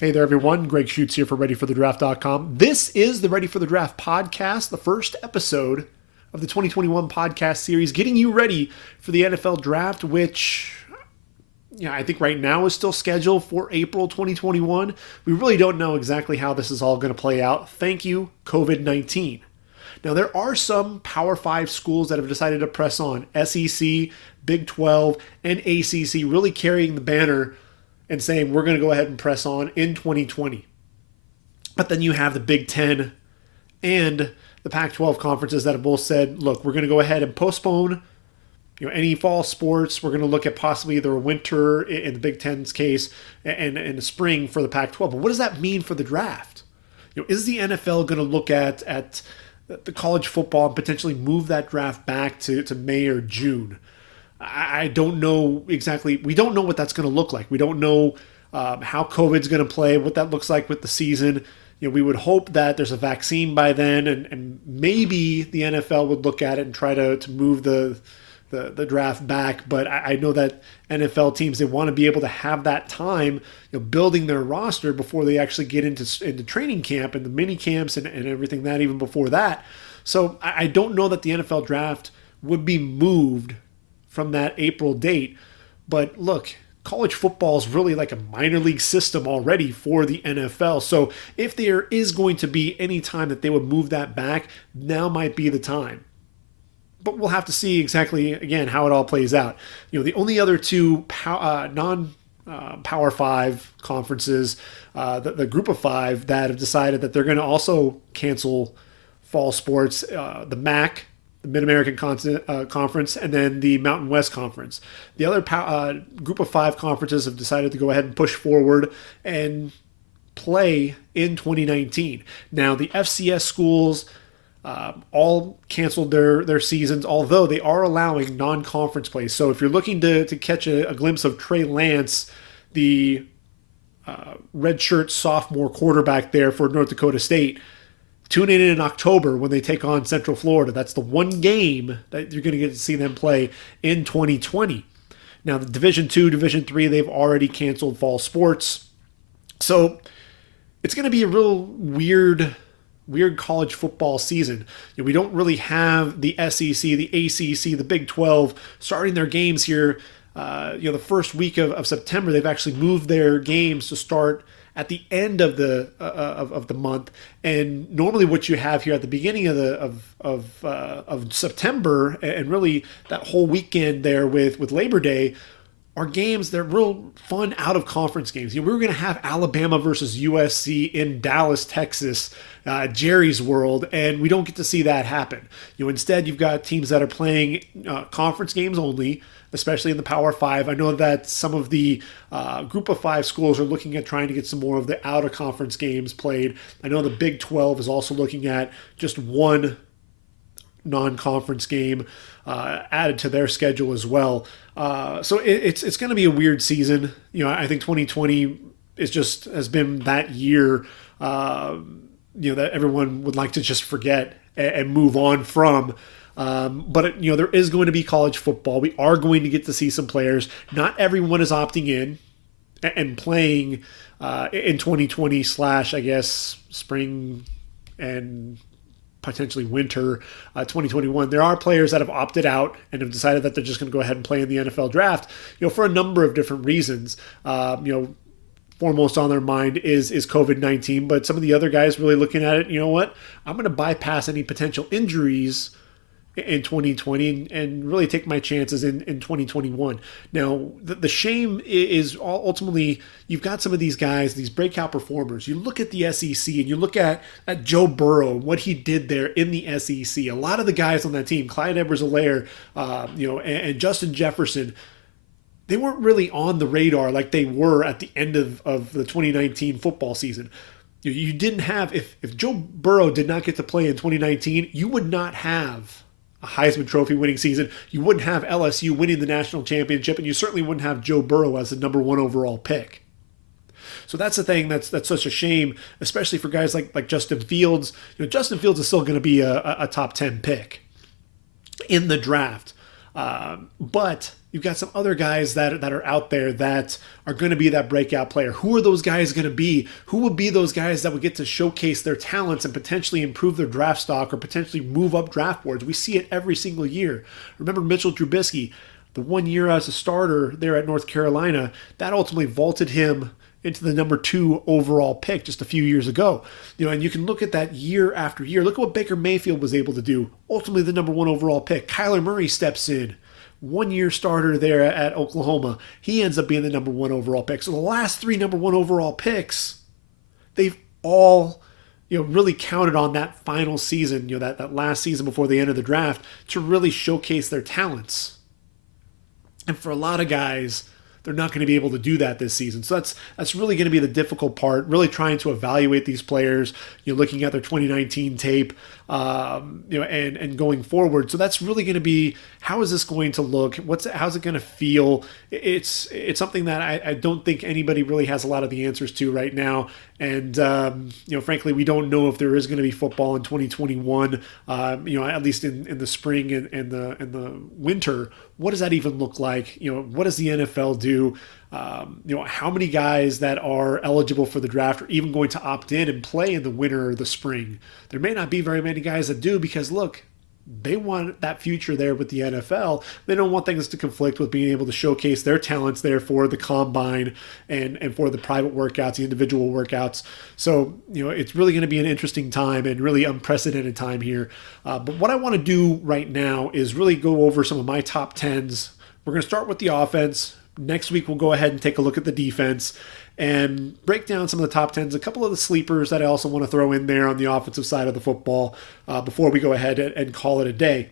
Hey there, everyone. Gregg Schutze here for ReadyForTheDraft.com. This is the Ready for the Draft podcast, the first episode of the 2021 podcast series, getting you ready for the NFL draft, which I think right now is still scheduled for April 2021. We really don't know exactly how this is all going to play out. Thank you, COVID-19. Now, there are some Power 5 schools that have decided to press on. SEC, Big 12, and ACC really carrying the banner and saying we're going to go ahead and press on in 2020. But then you have the Big 10 and the Pac-12 conferences that have both said, look, we're going to go ahead and postpone any fall sports. We're going to look at possibly either a winter in the Big Ten's case and a spring for the Pac-12. But what does that mean for the draft? Is the NFL going to look at the college football and potentially move that draft back to May or June? I don't know exactly. We don't know what that's going to look like. We don't know how COVID's going to play, what that looks like with the season. We would hope that there's a vaccine by then, and maybe the NFL would look at it and try to move the draft back. But I know that NFL teams, they want to be able to have that time building their roster before they actually get into training camp and the mini camps and everything that even before that. So I don't know that the NFL draft would be moved from that April date. But look, college football is really like a minor league system already for the NFL. So if there is going to be any time that they would move that back, now might be the time. But we'll have to see exactly, again, how it all plays out. The only other two non-Power 5 conferences, the group of five that have decided that they're going to also cancel fall sports, the MAC, the Mid-American Conference, and then the Mountain West Conference. The other group of five conferences have decided to go ahead and push forward and play in 2019. Now, the FCS schools all canceled their seasons, although they are allowing non-conference play. So if you're looking to catch a glimpse of Trey Lance, the redshirt sophomore quarterback there for North Dakota State, tune in October when they take on Central Florida. That's the one game that you're going to get to see them play in 2020. Now, the Division II, Division III, they've already canceled fall sports. So it's going to be a real weird college football season. We don't really have the SEC, the ACC, the Big 12 starting their games here. The first week of September, they've actually moved their games to start at the end of the month, and normally what you have here at the beginning of September, and really that whole weekend there with Labor Day, are games. They're real fun out of conference games. We were going to have Alabama versus USC in Dallas, Texas, Jerry's World, and we don't get to see that happen. Instead, you've got teams that are playing conference games only, especially in the Power 5. I know that some of the group of five schools are looking at trying to get some more of the out-of-conference games played. I know the Big 12 is also looking at just one non-conference game added to their schedule as well. So it's going to be a weird season. I think 2020 has been that year that everyone would like to just forget and move on from. But there is going to be college football. We are going to get to see some players. Not everyone is opting in and playing in 2020 / I guess spring and potentially winter 2021. There are players that have opted out and have decided that they're just going to go ahead and play in the NFL draft. For a number of different reasons. Foremost on their mind is COVID-19, but some of the other guys really looking at it. I'm going to bypass any potential injuries in 2020 and really take my chances in 2021. Now, the shame is ultimately you've got some of these guys, these breakout performers. You look at the SEC and you look at Joe Burrow and what he did there in the SEC. A lot of the guys on that team, Clyde Edwards-Helaire, and Justin Jefferson, they weren't really on the radar like they were at the end of the 2019 football season. You didn't have, if Joe Burrow did not get to play in 2019, you would not have a Heisman Trophy winning season. You wouldn't have LSU winning the national championship, and you certainly wouldn't have Joe Burrow as the number one overall pick. So that's the thing that's such a shame, especially for guys like Justin Fields. Justin Fields is still going to be a top 10 pick in the draft. But you've got some other guys that are out there that are going to be that breakout player. Who are those guys going to be? Who would be those guys that would get to showcase their talents and potentially improve their draft stock or potentially move up draft boards? We see it every single year. Remember Mitchell Trubisky, the 1 year as a starter there at North Carolina, that ultimately vaulted him into the number 2 overall pick just a few years ago. And you can look at that year after year. Look at what Baker Mayfield was able to do. Ultimately the number 1 overall pick. Kyler Murray steps in. 1 year starter there at Oklahoma. He ends up being the number 1 overall pick. So the last 3 number 1 overall picks, they've all really counted on that final season, that last season before they enter the draft to really showcase their talents. And for a lot of guys, they're not going to be able to do that this season. So that's really going to be the difficult part, really trying to evaluate these players, looking at their 2019 tape, and going forward. So that's really going to be, how is this going to look? How's it going to feel? It's something that I don't think anybody really has a lot of the answers to right now. And, frankly, we don't know if there is going to be football in 2021, at least in the spring and the winter. What does that even look like? What does the NFL do? How many guys that are eligible for the draft are even going to opt in and play in the winter or the spring? There may not be very many guys that do because, look, they want that future there with the NFL. They don't want things to conflict with being able to showcase their talents there for the combine and for the private workouts, the individual workouts. So, it's really going to be an interesting time and really unprecedented time here. But what I want to do right now is really go over some of my top 10s. We're going to start with the offense. Next week, we'll go ahead and take a look at the defense and break down some of the top 10s, a couple of the sleepers that I also want to throw in there on the offensive side of the football before we go ahead and call it a day.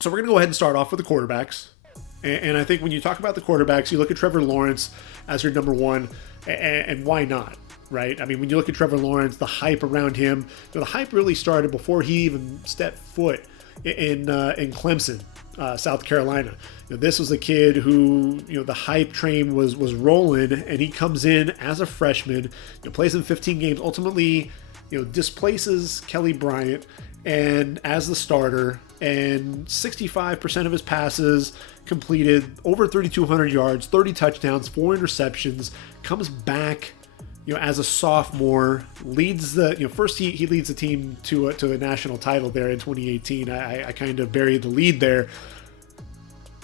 So we're going to go ahead and start off with the quarterbacks. And I think when you talk about the quarterbacks, you look at Trevor Lawrence as your number 1, and why not? Right? I mean, when you look at Trevor Lawrence, the hype around him, the hype really started before he even stepped foot in Clemson. South Carolina. This was a kid who, the hype train was rolling, and he comes in as a freshman, plays in 15 games, ultimately, displaces Kelly Bryant and as the starter, and 65% of his passes completed, over 3,200 yards, 30 touchdowns, 4 interceptions, comes back as a sophomore, leads the, first he leads the team to a national title there in 2018. I kind of buried the lead there.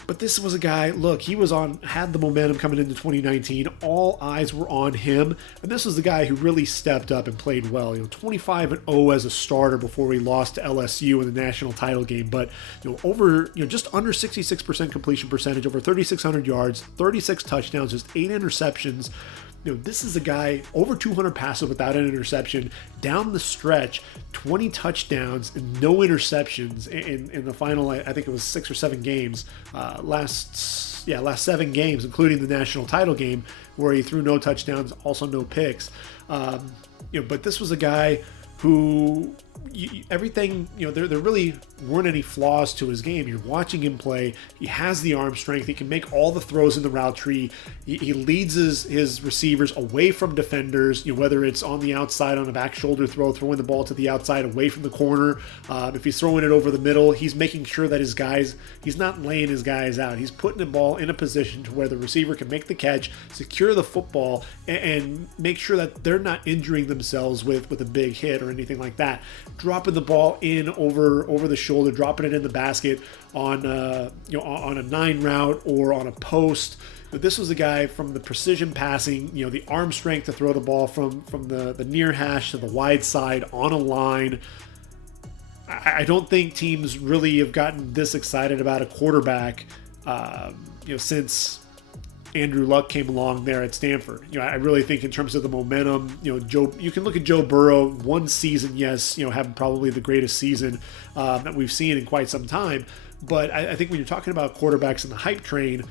But this was a guy, look, he had the momentum coming into 2019. All eyes were on him. And this was the guy who really stepped up and played well. 25-0 as a starter before he lost to LSU in the national title game. But, over, just under 66% completion percentage, over 3,600 yards, 36 touchdowns, just 8 interceptions. This is a guy over 200 passes without an interception down the stretch, 20 touchdowns and no interceptions in the final. I think it was 6 or 7 games, last 7 games, including the national title game where he threw no touchdowns, also no picks. But this was a guy who everything, there really weren't any flaws to his game. You're watching him play. He has the arm strength. He can make all the throws in the route tree. He leads his receivers away from defenders, whether it's on the outside on a back shoulder throw, throwing the ball to the outside away from the corner. If he's throwing it over the middle, he's making sure that he's not laying his guys out. He's putting the ball in a position to where the receiver can make the catch, secure the football, and make sure that they're not injuring themselves with a big hit or anything like that. Dropping the ball in over the shoulder, dropping it in the basket on a 9 route or on a post. But this was a guy from the precision passing, the arm strength to throw the ball from the near hash to the wide side on a line. I don't think teams really have gotten this excited about a quarterback, since Andrew Luck came along there at Stanford. I really think in terms of the momentum, you can look at Joe Burrow, one season, yes, having probably the greatest season that we've seen in quite some time. But I think when you're talking about quarterbacks in the hype train,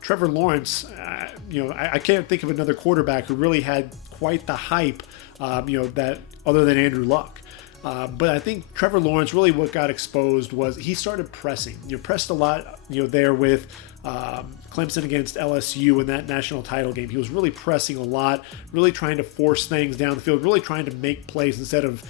Trevor Lawrence, I can't think of another quarterback who really had quite the hype, that other than Andrew Luck. But I think Trevor Lawrence, really what got exposed was he started pressing. Pressed a lot, there with Clemson against LSU in that national title game. He was really pressing a lot, really trying to force things down the field, really trying to make plays instead of,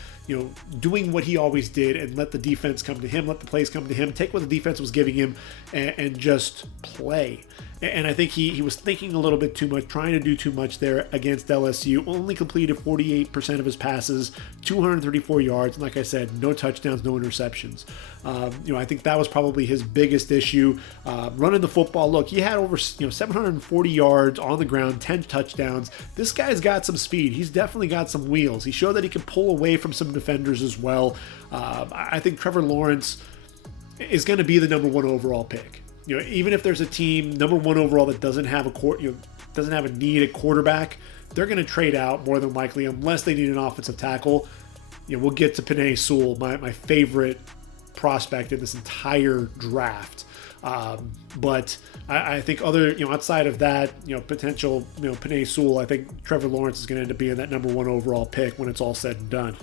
doing what he always did and let the defense come to him, let the plays come to him, take what the defense was giving him and just play. And I think he was thinking a little bit too much, trying to do too much there against LSU. Only completed 48% of his passes, 234 yards, and like I said, no touchdowns, no interceptions. I think that was probably his biggest issue. Running the football, look, he had over 740 yards on the ground, 10 touchdowns. This guy's got some speed. He's definitely got some wheels. He showed that he can pull away from some defenders as well. I think Trevor Lawrence is going to be the number 1 overall pick. Even if there's a team number 1 overall that doesn't have a need at quarterback, they're going to trade out more than likely unless they need an offensive tackle. We'll get to Penei Sewell, my favorite prospect in this entire draft. But I think outside of that, potential, Penei Sewell, I think Trevor Lawrence is going to end up being that number 1 overall pick when it's all said and done.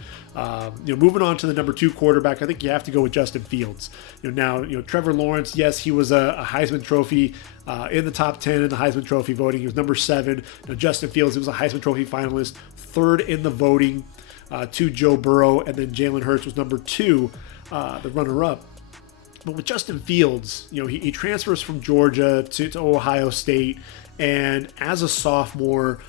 Moving on to the number 2 quarterback, I think you have to go with Justin Fields. Trevor Lawrence, yes, he was a Heisman Trophy in the top 10 in the Heisman Trophy voting. He was number 7. Justin Fields, he was a Heisman Trophy finalist, 3rd in the voting to Joe Burrow, and then Jalen Hurts was number 2, the runner-up. But with Justin Fields, he transfers from Georgia to Ohio State, and as a sophomore,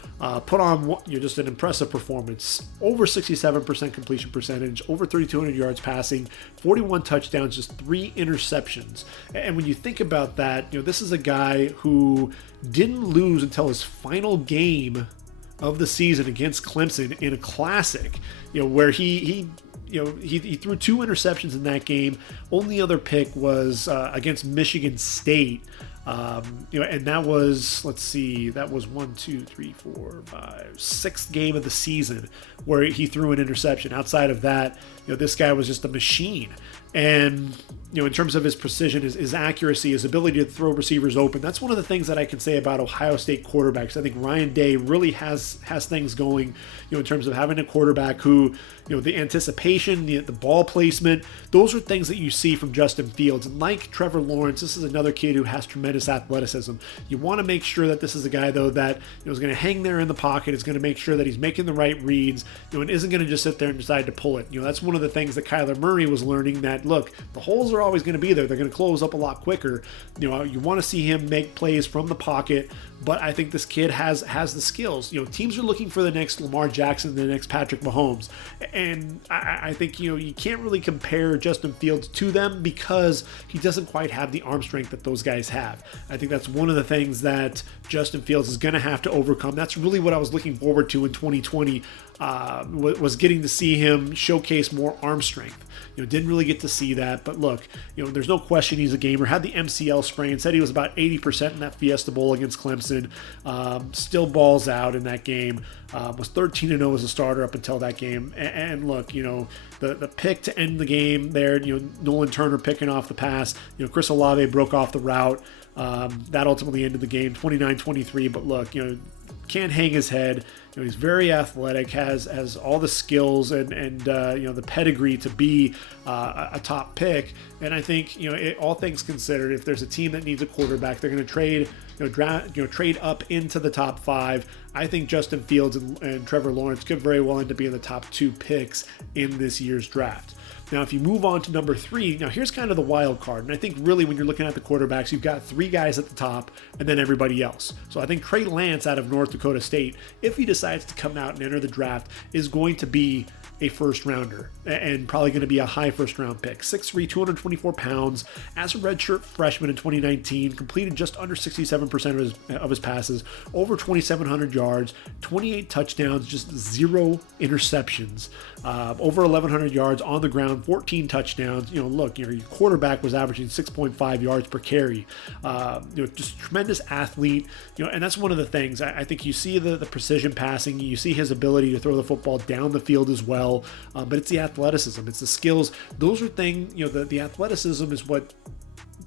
put on just an impressive performance. Over 67% completion percentage, over 3,200 yards passing, 41 touchdowns, just 3 interceptions. And when you think about that, this is a guy who didn't lose until his final game of the season against Clemson in a classic, where he threw 2 interceptions in that game. Only other pick was against Michigan State. And that was, that was 6th game of the season where he threw an interception. Outside of that, this guy was just a machine. And, in terms of his precision, his accuracy, his ability to throw receivers open, that's one of the things that I can say about Ohio State quarterbacks. I think Ryan Day really has things going, in terms of having a quarterback who, the anticipation, the ball placement, those are things that you see from Justin Fields. And like Trevor Lawrence, this is another kid who has tremendous athleticism. You want to make sure that this is a guy, though, that is going to hang there in the pocket, is going to make sure that he's making the right reads, and isn't going to just sit there and decide to pull it. That's one of the things that Kyler Murray was learning, that, look, the holes are always going to be there. They're going to close up a lot quicker. You want to see him make plays from the pocket, but I think this kid has the skills. Teams are looking for the next Lamar Jackson, the next Patrick Mahomes, and I think you can't really compare Justin Fields to them because he doesn't quite have the arm strength that those guys have. I think that's one of the things that Justin Fields is going to have to overcome. That's really what I was looking forward to in 2020. Was getting to see him showcase more arm strength. Didn't really get to see that, but look, there's no question he's a gamer. Had the MCL sprain, said he was about 80% in that Fiesta Bowl against Clemson. Still balls out in that game. Was 13-0 as a starter up until that game. And look, the pick to end the game there, Nolan Turner picking off the pass. Chris Olave broke off the route. That ultimately ended the game 29-23. But look, can't hang his head. He's very athletic, has all the skills and the pedigree to be a top pick. And I think all things considered, if there's a team that needs a quarterback, they're going to trade trade up into the top 5. I think Justin Fields and Trevor Lawrence could very well end up being the top 2 picks in this year's draft. Now, if you move on to number 3, now here's kind of the wild card. And I think really when you're looking at the quarterbacks, you've got 3 guys at the top and then everybody else. So I think Trey Lance out of North Dakota State, if he decides to come out and enter the draft, is going to be a first rounder and probably going to be a high first round pick. 6'3", 224 pounds. As a redshirt freshman in 2019, completed just under 67% of his passes, over 2,700 yards, 28 touchdowns, just 0 interceptions, over 1,100 yards on the ground, 14 touchdowns. Look, your quarterback was averaging 6.5 yards per carry. Just tremendous athlete. And that's one of the things. I think you see the precision passing. You see his ability to throw the football down the field as well. But it's the athleticism, it's the skills. Those are things, the athleticism is what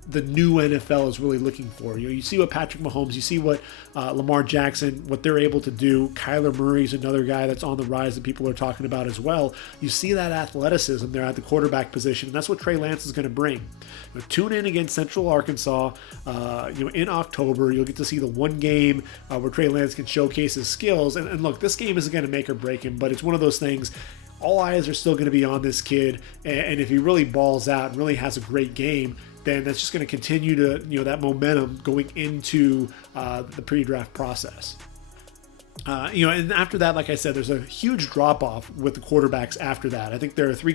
the new NFL is really looking for. You see what Patrick Mahomes, you see what Lamar Jackson, what they're able to do. Kyler Murray's another guy that's on the rise that people are talking about as well. You see that athleticism there at the quarterback position, and that's what Trey Lance is going to bring. Tune in against Central Arkansas. In October, you'll get to see the one game where Trey Lance can showcase his skills. And look, this game isn't going to make or break him, but it's one of those things. all eyes are still going to be on this kid. And if he really balls out and really has a great game, then that's just going to continue to, that momentum going into the pre-draft process. And after that, like I said, there's a huge drop-off with the quarterbacks after that. I think there are four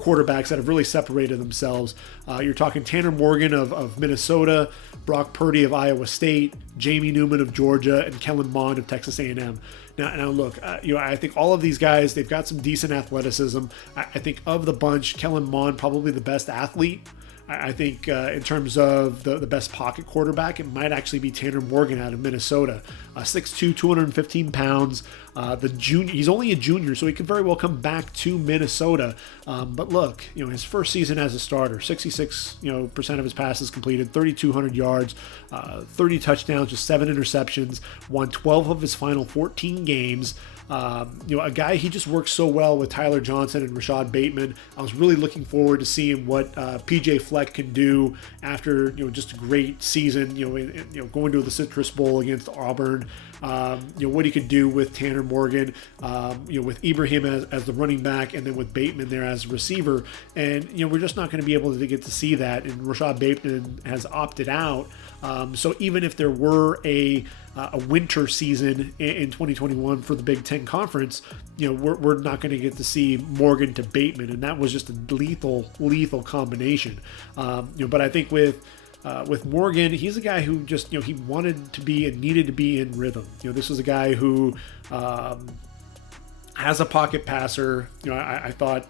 quarterbacks that have really separated themselves. You're talking Tanner Morgan of Minnesota, Brock Purdy of Iowa State, Jamie Newman of Georgia, and Kellen Mond of Texas A&M. Now look, I think all of these guys, they've got some decent athleticism. I think of the bunch, Kellen Mond probably the best athlete. I think in terms of the best pocket quarterback, it might actually be Tanner Morgan out of Minnesota. 6'2", 215 pounds. He's only a junior, so he could very well come back to Minnesota. But look, his first season as a starter, 66% of his passes completed, 3,200 yards, 30 touchdowns, just 7 interceptions, won 12 of his final 14 games. A guy, he just works so well with Tyler Johnson and Rashad Bateman. I was really looking forward to seeing what PJ Fleck can do after just a great season. Going to the Citrus Bowl against Auburn. What he could do with Tanner Morgan. With Ibrahim as the running back, and then with Bateman there as a receiver. And we're just not going to be able to get to see that. And Rashad Bateman has opted out. So even if there were a winter season in 2021 for the Big Ten Conference, we're not going to get to see Morgan to Bateman, and that was just a lethal combination. But I think with Morgan, he's a guy who just he wanted to be and needed to be in rhythm. This was a guy who has a pocket passer. I thought.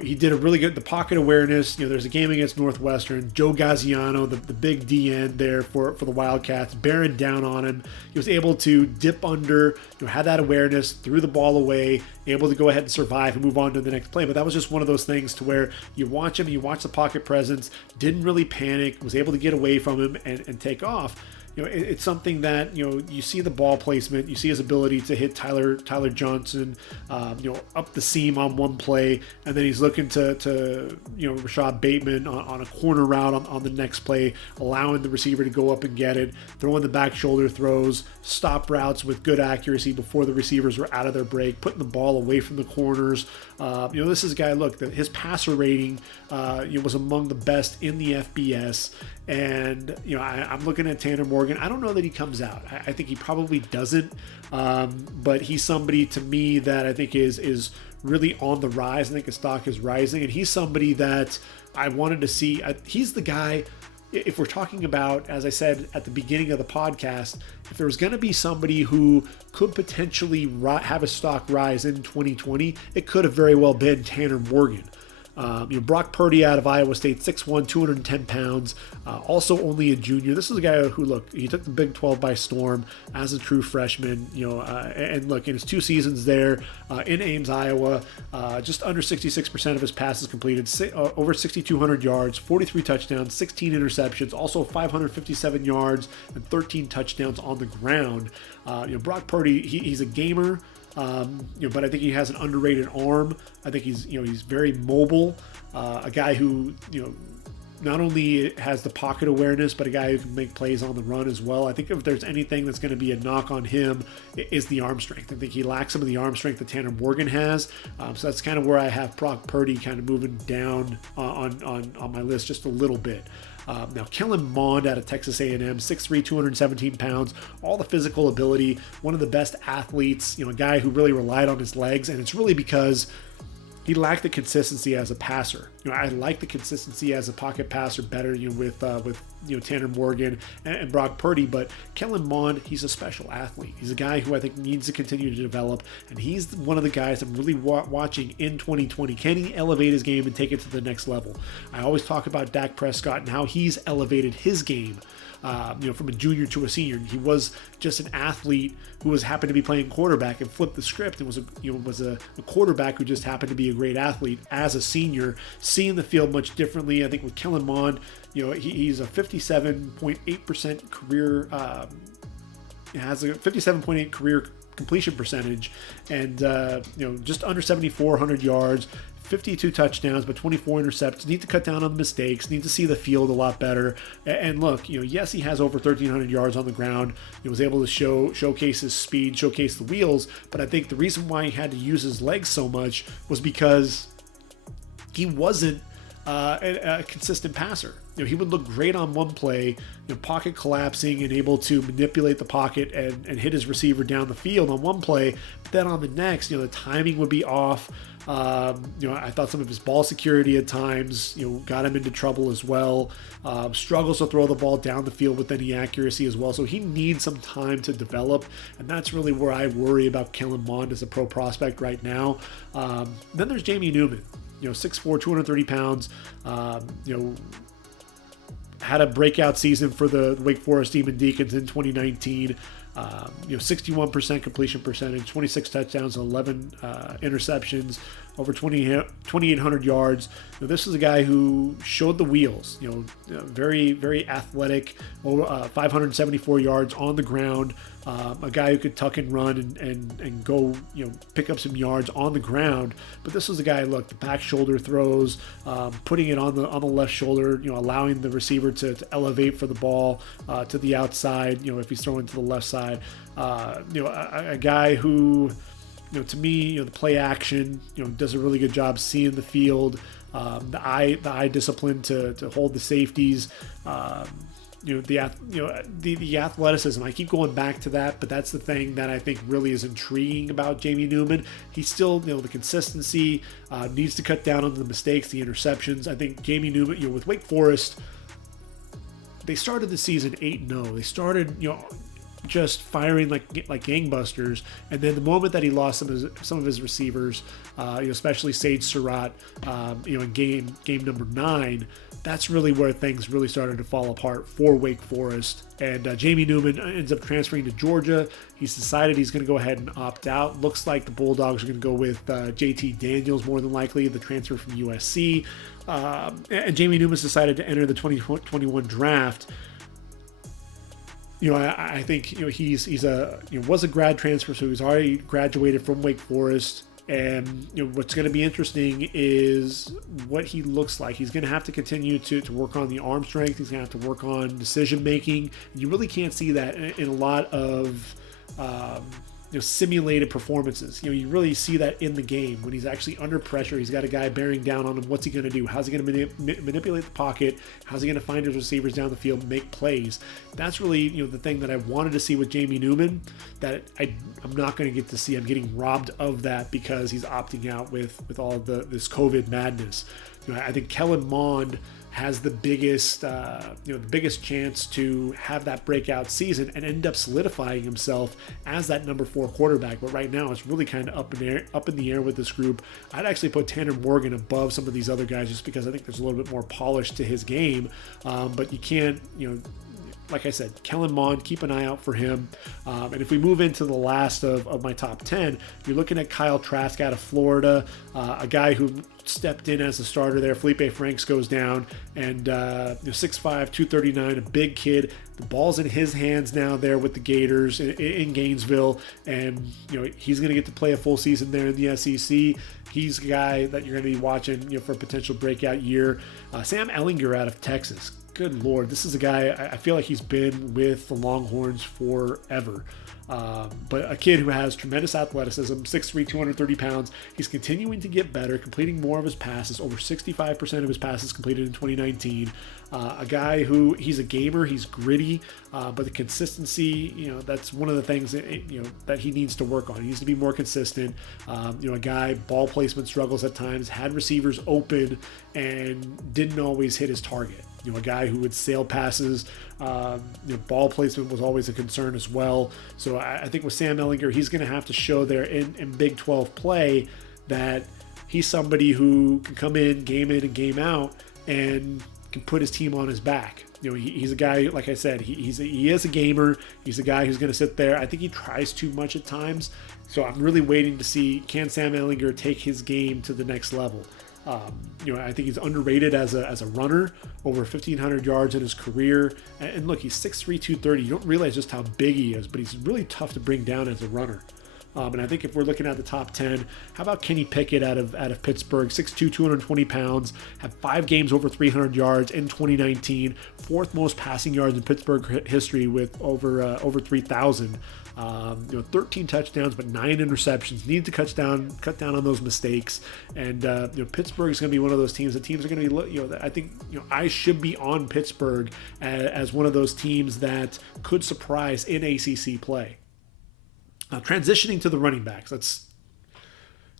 He did a really good, the pocket awareness. There's a game against Northwestern. Joe Gaziano, the big DN there for the Wildcats, bearing down on him. He was able to dip under, had that awareness, threw the ball away, able to go ahead and survive and move on to the next play. But that was just one of those things to where you watch him, you watch the pocket presence, didn't really panic, was able to get away from him and take off. It's something that, you see the ball placement, you see his ability to hit Tyler Johnson, up the seam on one play, and then he's looking to Rashad Bateman on a corner route on the next play, allowing the receiver to go up and get it, throwing the back shoulder throws, stop routes with good accuracy before the receivers were out of their break, putting the ball away from the corners. This is a guy, look, his passer rating was among the best in the FBS. And, I'm looking at Tanner Morgan. I don't know that he comes out. I think he probably doesn't. But he's somebody to me that I think is really on the rise. I think his stock is rising. And he's somebody that I wanted to see. He's the guy, if we're talking about, as I said at the beginning of the podcast, if there was going to be somebody who could potentially have a stock rise in 2020, it could have very well been Tanner Morgan. Brock Purdy out of Iowa State, 6'1", 210 pounds, also only a junior. This is a guy who, look, he took the Big 12 by storm as a true freshman, and look, in his 2 seasons there in Ames, Iowa, just under 66% of his passes completed, over 6,200 yards, 43 touchdowns, 16 interceptions, also 557 yards and 13 touchdowns on the ground. Brock Purdy, he's a gamer. But I think he has an underrated arm. I think he's very mobile. A guy who, not only has the pocket awareness, but a guy who can make plays on the run as well. I think if there's anything that's going to be a knock on him, it is the arm strength. I think he lacks some of the arm strength that Tanner Morgan has. So that's kind of where I have Brock Purdy kind of moving down on my list just a little bit. Now, Kellen Mond out of Texas A&M, 6'3", 217 pounds, all the physical ability, one of the best athletes, a guy who really relied on his legs, and it's really because he lacked the consistency as a passer. I like the consistency as a pocket passer better, with Tanner Morgan and Brock Purdy, but Kellen Mond, he's a special athlete. He's a guy who I think needs to continue to develop, and he's one of the guys I'm really watching in 2020. Can he elevate his game and take it to the next level? I always talk about Dak Prescott and how he's elevated his game. From a junior to a senior. He was just an athlete who happened to be playing quarterback and flipped the script and was a quarterback who just happened to be a great athlete as a senior, seeing the field much differently. I think with Kellen Mond, he's a 57.8% career, has a 57.8 career completion percentage, and just under 7,400 yards, 52 touchdowns, but 24 interceptions. Need to cut down on the mistakes. Need to see the field a lot better. And look, yes, he has over 1,300 yards on the ground. He was able to showcase his speed, showcase the wheels. But I think the reason why he had to use his legs so much was because he wasn't a consistent passer. He would look great on one play, pocket collapsing and able to manipulate the pocket and hit his receiver down the field on one play. But then on the next, the timing would be off. I thought some of his ball security at times, got him into trouble as well. Struggles to throw the ball down the field with any accuracy as well. So he needs some time to develop, and that's really where I worry about Kellen Mond as a pro prospect right now. Then there's Jamie Newman, 6'4", 230 pounds. Had a breakout season for the Wake Forest Demon Deacons in 2019. 61% completion percentage, 26 touchdowns, 11 interceptions, over 2,800 yards. This is a guy who showed the wheels. Very, very athletic, 574 yards on the ground. A guy who could tuck and run and go, pick up some yards on the ground. But this was a guy, look, the back shoulder throws, putting it on the left shoulder, allowing the receiver to elevate for the ball to the outside, if he's throwing to the left side. A guy who, to me, the play action, does a really good job seeing the field, the eye discipline to hold the safeties, the athleticism. I keep going back to that, but that's the thing that I think really is intriguing about Jamie Newman. He's still, the consistency, needs to cut down on the mistakes, the interceptions. I think Jamie Newman, with Wake Forest, they started the season 8-0. They started, just firing like gangbusters, and then the moment that he lost some of his receivers, especially Sage Surratt, in game number 9, that's really where things really started to fall apart for Wake Forest. And Jamie Newman ends up transferring to Georgia. He's decided he's going to go ahead and opt out. Looks like the Bulldogs are going to go with JT Daniels more than likely, the transfer from USC. And Jamie Newman's decided to enter the 2021 draft. I think he's was a grad transfer, so he's already graduated from Wake Forest. And what's going to be interesting is what he looks like. He's going to have to continue to work on the arm strength. He's going to have to work on decision making. You really can't see that in a lot of simulated performances. You really see that in the game when he's actually under pressure. He's got a guy bearing down on him. What's he going to do? How's he going to manipulate the pocket? How's he going to find his receivers down the field and make plays? That's really the thing that I wanted to see with Jamie Newman that I'm not going to get to see. I'm getting robbed of that because he's opting out with all of this COVID madness. I think Kellen Mond has the biggest chance to have that breakout season and end up solidifying himself as that number 4 quarterback. But right now, it's really kind of up in the air with this group. I'd actually put Tanner Morgan above some of these other guys just because I think there's a little bit more polish to his game. But you can't, like I said, Kellen Mond, keep an eye out for him. And if we move into the last of my top 10, you're looking at Kyle Trask out of Florida, a guy who stepped in as a starter there. Felipe Franks goes down, and 6'5", 239, a big kid. The ball's in his hands now there with the Gators in Gainesville, and he's going to get to play a full season there in the SEC. He's a guy that you're going to be watching for a potential breakout year. Sam Ehlinger out of Texas. Good Lord, this is a guy, I feel like he's been with the Longhorns forever. But a kid who has tremendous athleticism, 6'3", 230 pounds. He's continuing to get better, completing more of his passes, over 65% of his passes completed in 2019. A guy who, he's a gamer, he's gritty, but the consistency, that's one of the things that, that he needs to work on. He needs to be more consistent. A guy, ball placement struggles at times, had receivers open and didn't always hit his target. A guy who would sail passes, ball placement was always a concern as well. So I think with Sam Ehlinger, he's going to have to show there in Big 12 play that he's somebody who can come in and game out and can put his team on his back. He's a guy, like I said, he is a gamer. He's a guy who's going to sit there. I think he tries too much at times. So I'm really waiting to see, can Sam Ehlinger take his game to the next level? I think he's underrated as a runner, over 1,500 yards in his career. And look, he's 6'3", 230. You don't realize just how big he is, but he's really tough to bring down as a runner. And I think if we're looking at the top 10, how about Kenny Pickett out of Pittsburgh, 6'2", 220 pounds, had 5 games over 300 yards in 2019, 4th most passing yards in Pittsburgh history with over 3,000. 13 touchdowns, but 9 interceptions. Need to cut down on those mistakes. And Pittsburgh is going to be one of those teams. The teams are going to be, I think, I should be on Pittsburgh as one of those teams that could surprise in ACC play. Transitioning to the running backs. That's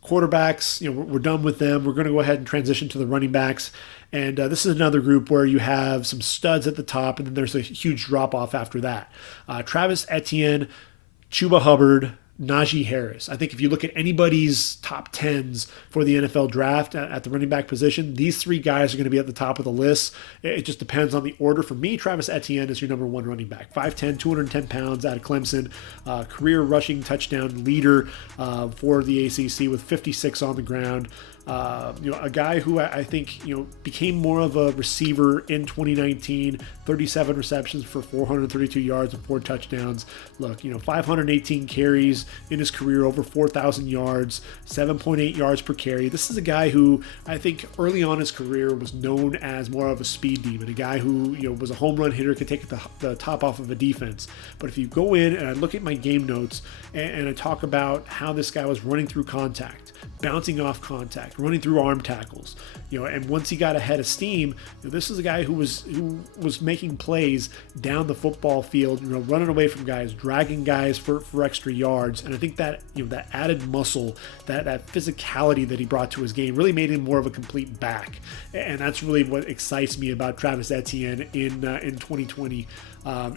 quarterbacks. We're done with them. We're going to go ahead and transition to the running backs. And this is another group where you have some studs at the top, and then there's a huge drop-off after that. Travis Etienne, Chuba Hubbard, Najee Harris. I think if you look at anybody's top 10s for the NFL draft at the running back position, these 3 guys are going to be at the top of the list. It just depends on the order. For me, Travis Etienne is your number 1 running back. 5'10", 210 pounds out of Clemson. Career rushing touchdown leader for the ACC with 56 on the ground. A guy who I think became more of a receiver in 2019. 37 receptions for 432 yards and 4 touchdowns. Look, 518 carries in his career, over 4,000 yards, 7.8 yards per carry. This is a guy who I think early on in his career was known as more of a speed demon, a guy who was a home run hitter, could take the top off of a defense. But if you go in and I look at my game notes and I talk about how this guy was running through contact, bouncing off contact, running through arm tackles, and once he got ahead of steam, this is a guy who was making plays down the football field, running away from guys, dragging guys for extra yards. And I think that that added muscle, that physicality that he brought to his game really made him more of a complete back. And that's really what excites me about Travis Etienne in 2020.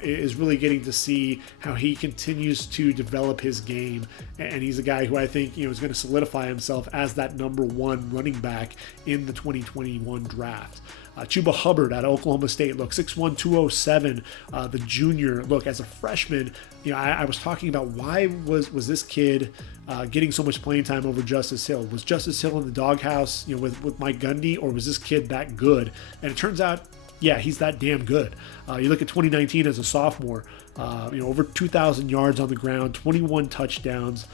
Is really getting to see how he continues to develop his game, and he's a guy who I think is going to solidify himself as that number 1 running back in the 2021 draft. Chuba Hubbard out of Oklahoma State, look, 6'1", 207, the junior. Look, as a freshman, I was talking about why was this kid getting so much playing time over Justice Hill? Was Justice Hill in the doghouse, with Mike Gundy, or was this kid that good? And it turns out, yeah, he's that damn good. You look at 2019 as a sophomore, over 2,000 yards on the ground, 21 touchdowns.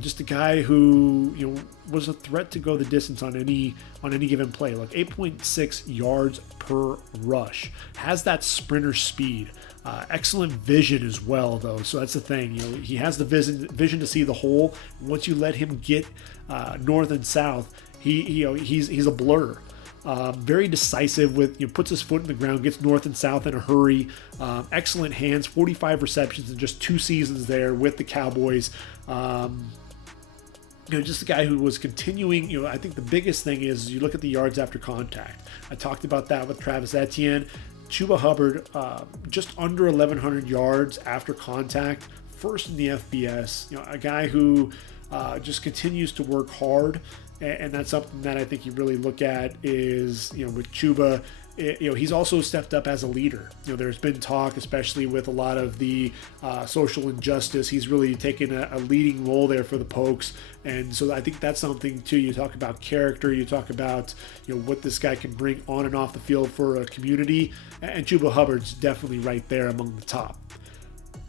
Just a guy who was a threat to go the distance on any given play. Like 8.6 yards per rush. Has that sprinter speed. Excellent vision as well, though. So that's the thing. He has the vision to see the hole. Once you let him get north and south, he's a blur. Very decisive with, puts his foot in the ground, gets north and south in a hurry. Excellent hands, 45 receptions in just 2 seasons there with the Cowboys. Just a guy who was continuing. I think the biggest thing is you look at the yards after contact. I talked about that with Travis Etienne. Chuba Hubbard, just under 1,100 yards after contact, first in the FBS. A guy who just continues to work hard. And that's something that I think you really look at is, with Chuba, he's also stepped up as a leader. There's been talk, especially with a lot of the social injustice. He's really taken a leading role there for the Pokes. And so I think that's something too. You talk about character, you talk about, what this guy can bring on and off the field for a community. And Chuba Hubbard's definitely right there among the top.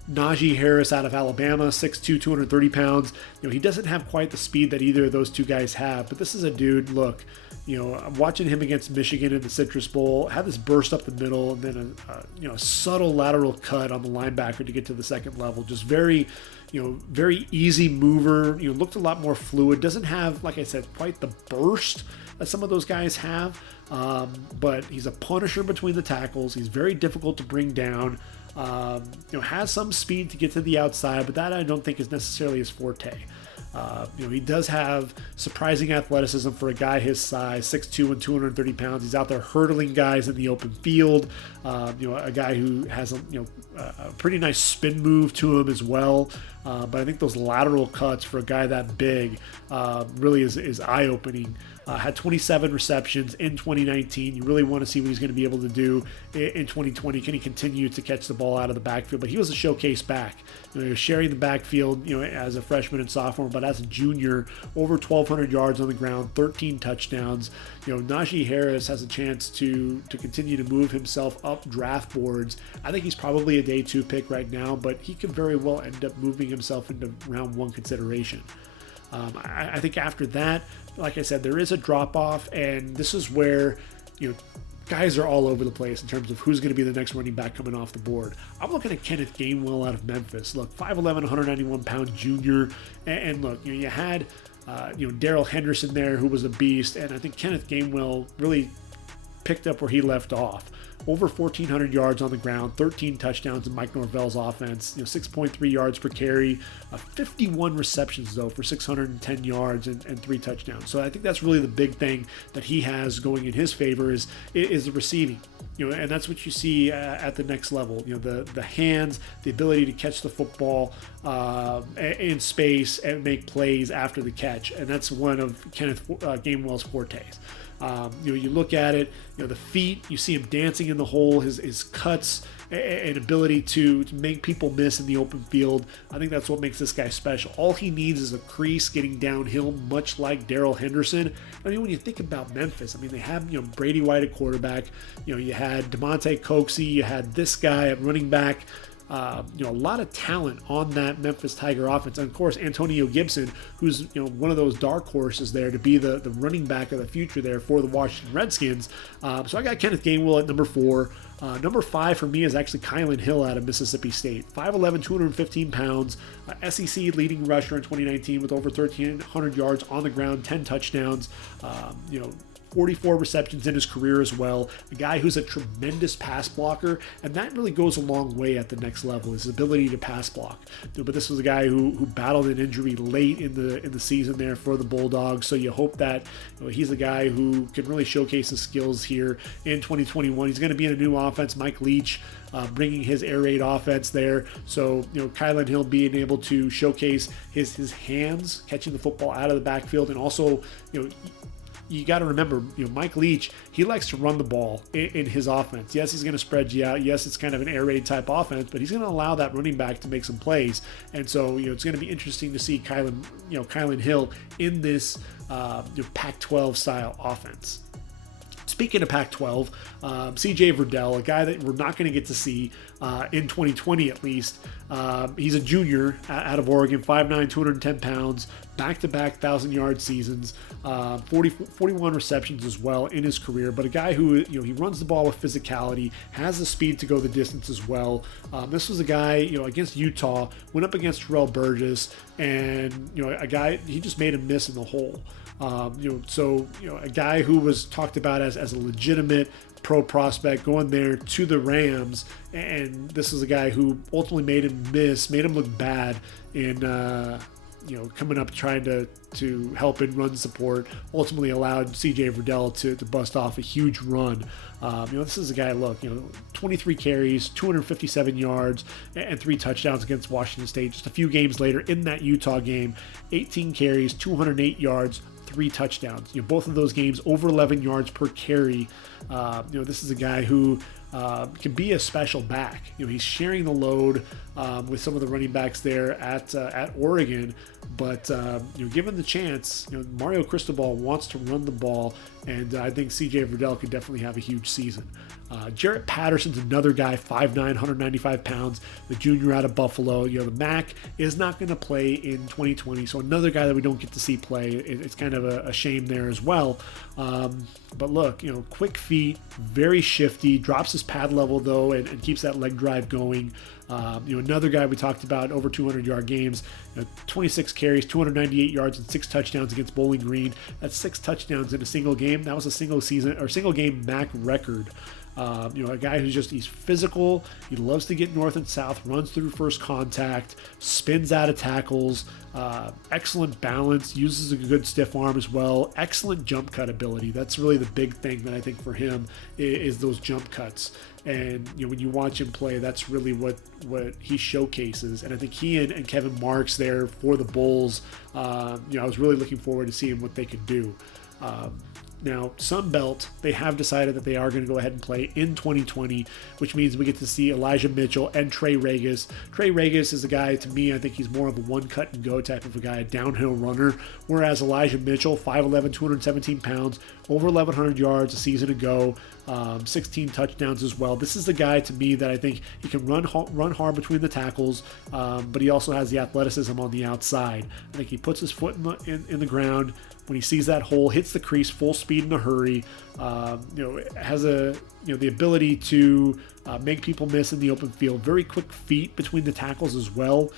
Najee Harris out of Alabama, 6'2", 230 pounds. He doesn't have quite the speed that either of those 2 guys have, but this is a dude, look, I'm watching him against Michigan in the Citrus Bowl, had this burst up the middle, and then a subtle lateral cut on the linebacker to get to the second level. Just very easy mover, looked a lot more fluid. Doesn't have, like I said, quite the burst that some of those guys have, but he's a punisher between the tackles. He's very difficult to bring down. Has some speed to get to the outside, but that I don't think is necessarily his forte. He does have surprising athleticism for a guy his size, 6'2" and 230 pounds. He's out there hurdling guys in the open field. A guy who has a pretty nice spin move to him as well. But I think those lateral cuts for a guy that big really is eye-opening. Had 27 receptions in 2019. You really want to see what he's going to be able to do in 2020. Can he continue to catch the ball out of the backfield? But he was a showcase back. He was sharing the backfield, as a freshman and sophomore, but as a junior, over 1,200 yards on the ground, 13 touchdowns. Najee Harris has a chance to continue to move himself up draft boards. I think he's probably a day 2 pick right now, but he could very well end up moving himself into round 1 consideration. I think after that, like I said, there is a drop off, and this is where guys are all over the place in terms of who's going to be the next running back coming off the board. I'm looking at Kenneth Gainwell out of Memphis. Look, 5'11", 191-pound junior, and look, you had Darrell Henderson there, who was a beast, and I think Kenneth Gainwell really picked up where he left off. Over 1,400 yards on the ground, 13 touchdowns in Mike Norvell's offense, 6.3 yards per carry, 51 receptions, though, for 610 yards and 3 touchdowns. So I think that's really the big thing that he has going in his favor is the receiving. And that's what you see at the next level. The hands, the ability to catch the football in space and make plays after the catch. And that's one of Kenneth Gainwell's fortes. You look at it, the feet, you see him dancing in the hole, his cuts and ability to make people miss in the open field. I think that's what makes this guy special. All he needs is a crease getting downhill, much like Darrell Henderson. I mean, when you think about Memphis, they have, Brady White at quarterback, you had DeMonte Coxey, you had this guy at running back. A lot of talent on that Memphis Tiger offense. And of course, Antonio Gibson, who's one of those dark horses there to be the running back of the future there for the Washington Redskins. So I got Kenneth Gainwell at number 4. Number 5 for me is actually Kylan Hill out of Mississippi State. 5'11", 215 pounds, SEC leading rusher in 2019 with over 1,300 yards on the ground, 10 touchdowns. 44 receptions in his career as well. A guy who's a tremendous pass blocker, and that really goes a long way at the next level, his ability to pass block. But this was a guy who battled an injury late in the season there for the Bulldogs, so you hope that he's a guy who can really showcase his skills here in 2021. He's going to be in a new offense. Mike Leach bringing his air raid offense there. So, Kylan Hill being able to showcase his hands, catching the football out of the backfield, and also, you got to remember, Mike Leach, he likes to run the ball in his offense. Yes, he's going to spread you out. Yes, it's kind of an air raid type offense, but he's going to allow that running back to make some plays. And so, it's going to be interesting to see Kylan Hill in this Pac-12 style offense. Speaking of Pac-12, CJ Verdell, a guy that we're not going to get to see in 2020 at least. He's a junior out of Oregon, 5'9", 210 pounds, back-to-back 1,000-yard seasons, 41 receptions as well in his career. But a guy who, he runs the ball with physicality, has the speed to go the distance as well. This was a guy, against Utah, went up against Terrell Burgess, and, a guy, he just made him miss in the hole. A guy who was talked about as a legitimate pro prospect going there to the Rams, and this is a guy who ultimately made him look bad in coming up trying to help in run support, ultimately allowed CJ Verdell to bust off a huge run. This is a guy, 23 carries, 257 yards, and 3 touchdowns against Washington State. Just a few games later in that Utah game, 18 carries, 208 yards, 3 touchdowns. Both of those games over 11 yards per carry. This is a guy who can be a special back. He's sharing the load with some of the running backs there at Oregon, but given the chance, Mario Cristobal wants to run the ball, and I think CJ Verdell could definitely have a huge season. Jarrett Patterson's another guy, 5'9", 195 pounds, the junior out of Buffalo. The MAC is not going to play in 2020, so another guy that we don't get to see play. It's kind of a shame there as well. But look, quick feet, very shifty, drops his pad level though, and keeps that leg drive going. Another guy we talked about, over 200-yard games, 26 carries, 298 yards, and 6 touchdowns against Bowling Green. That's 6 touchdowns in a single game. That was a single game MAC record. A guy he's physical. He loves to get north and south, runs through first contact, spins out of tackles, excellent balance, uses a good stiff arm as well, excellent jump cut ability. That's really the big thing that I think for him is those jump cuts. And when you watch him play, that's really what he showcases. And I think he and Kevin Marks there for the Bulls, I was really looking forward to seeing what they could do. Now, Sunbelt, they have decided that they are going to go ahead and play in 2020, which means we get to see Elijah Mitchell and Trey Regis. Trey Regis is a guy, to me, I think he's more of a one-cut-and-go type of a guy, a downhill runner, whereas Elijah Mitchell, 5'11", 217 pounds, over 1,100 yards a season ago, 16 touchdowns as well. This is the guy to me that I think he can run hard between the tackles, but he also has the athleticism on the outside. I think he puts his foot in the ground when he sees that hole, hits the crease full speed in a hurry. Has the ability to make people miss in the open field. Very quick feet between the tackles as well.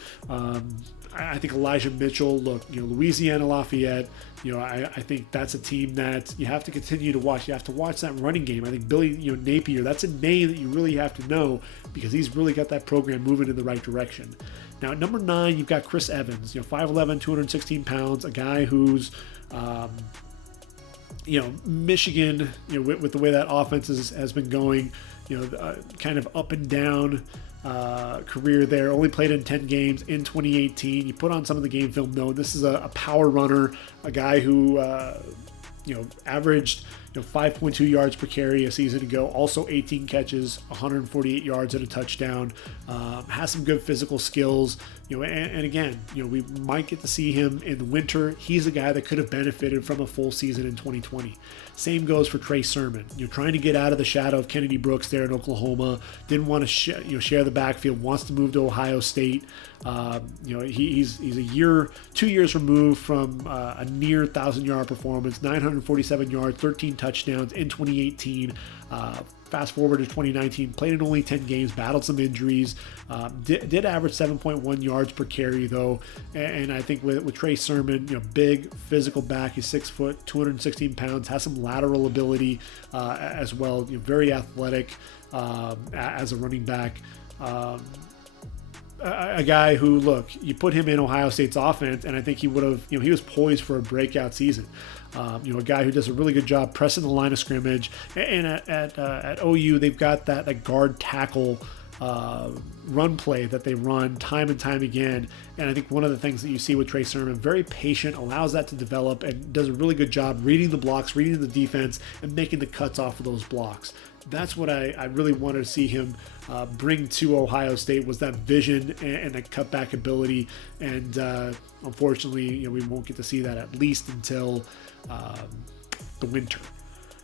I think Elijah Mitchell, Louisiana Lafayette, I think that's a team that you have to continue to watch. You have to watch that running game. I think Billy, Napier, that's a name that you really have to know because he's really got that program moving in the right direction. Now, at number 9, you've got Chris Evans, 5'11", 216 pounds, a guy who's, Michigan, with the way that offense has been going, kind of up and down career there. Only played in 10 games in 2018. You put on some of the game film, though. This is a power runner, a guy who, averaged 5.2 yards per carry a season ago. Also 18 catches, 148 yards and a touchdown. Has some good physical skills. And again, we might get to see him in the winter. He's a guy that could have benefited from a full season in 2020. Same goes for Trey Sermon. You're trying to get out of the shadow of Kennedy Brooks there in Oklahoma. Didn't want to share the backfield. Wants to move to Ohio State. He's 2 years removed from a near 1,000-yard performance. 947 yards, 13 touchdowns in 2018. Fast forward to 2019, played in only 10 games, battled some injuries, did average 7.1 yards per carry though, and I think with Trey Sermon, big physical back, he's 6 foot, 216 pounds, has some lateral ability as well, very athletic as a running back. A guy who, you put him in Ohio State's offense, and I think he would have, he was poised for a breakout season. A guy who does a really good job pressing the line of scrimmage. And at OU, they've got that guard tackle run play that they run time and time again. And I think one of the things that you see with Trey Sermon, very patient, allows that to develop, and does a really good job reading the blocks, reading the defense, and making the cuts off of those blocks. That's what I really wanted to see him bring to Ohio State, was that vision and that cutback ability. And unfortunately, we won't get to see that at least until the winter.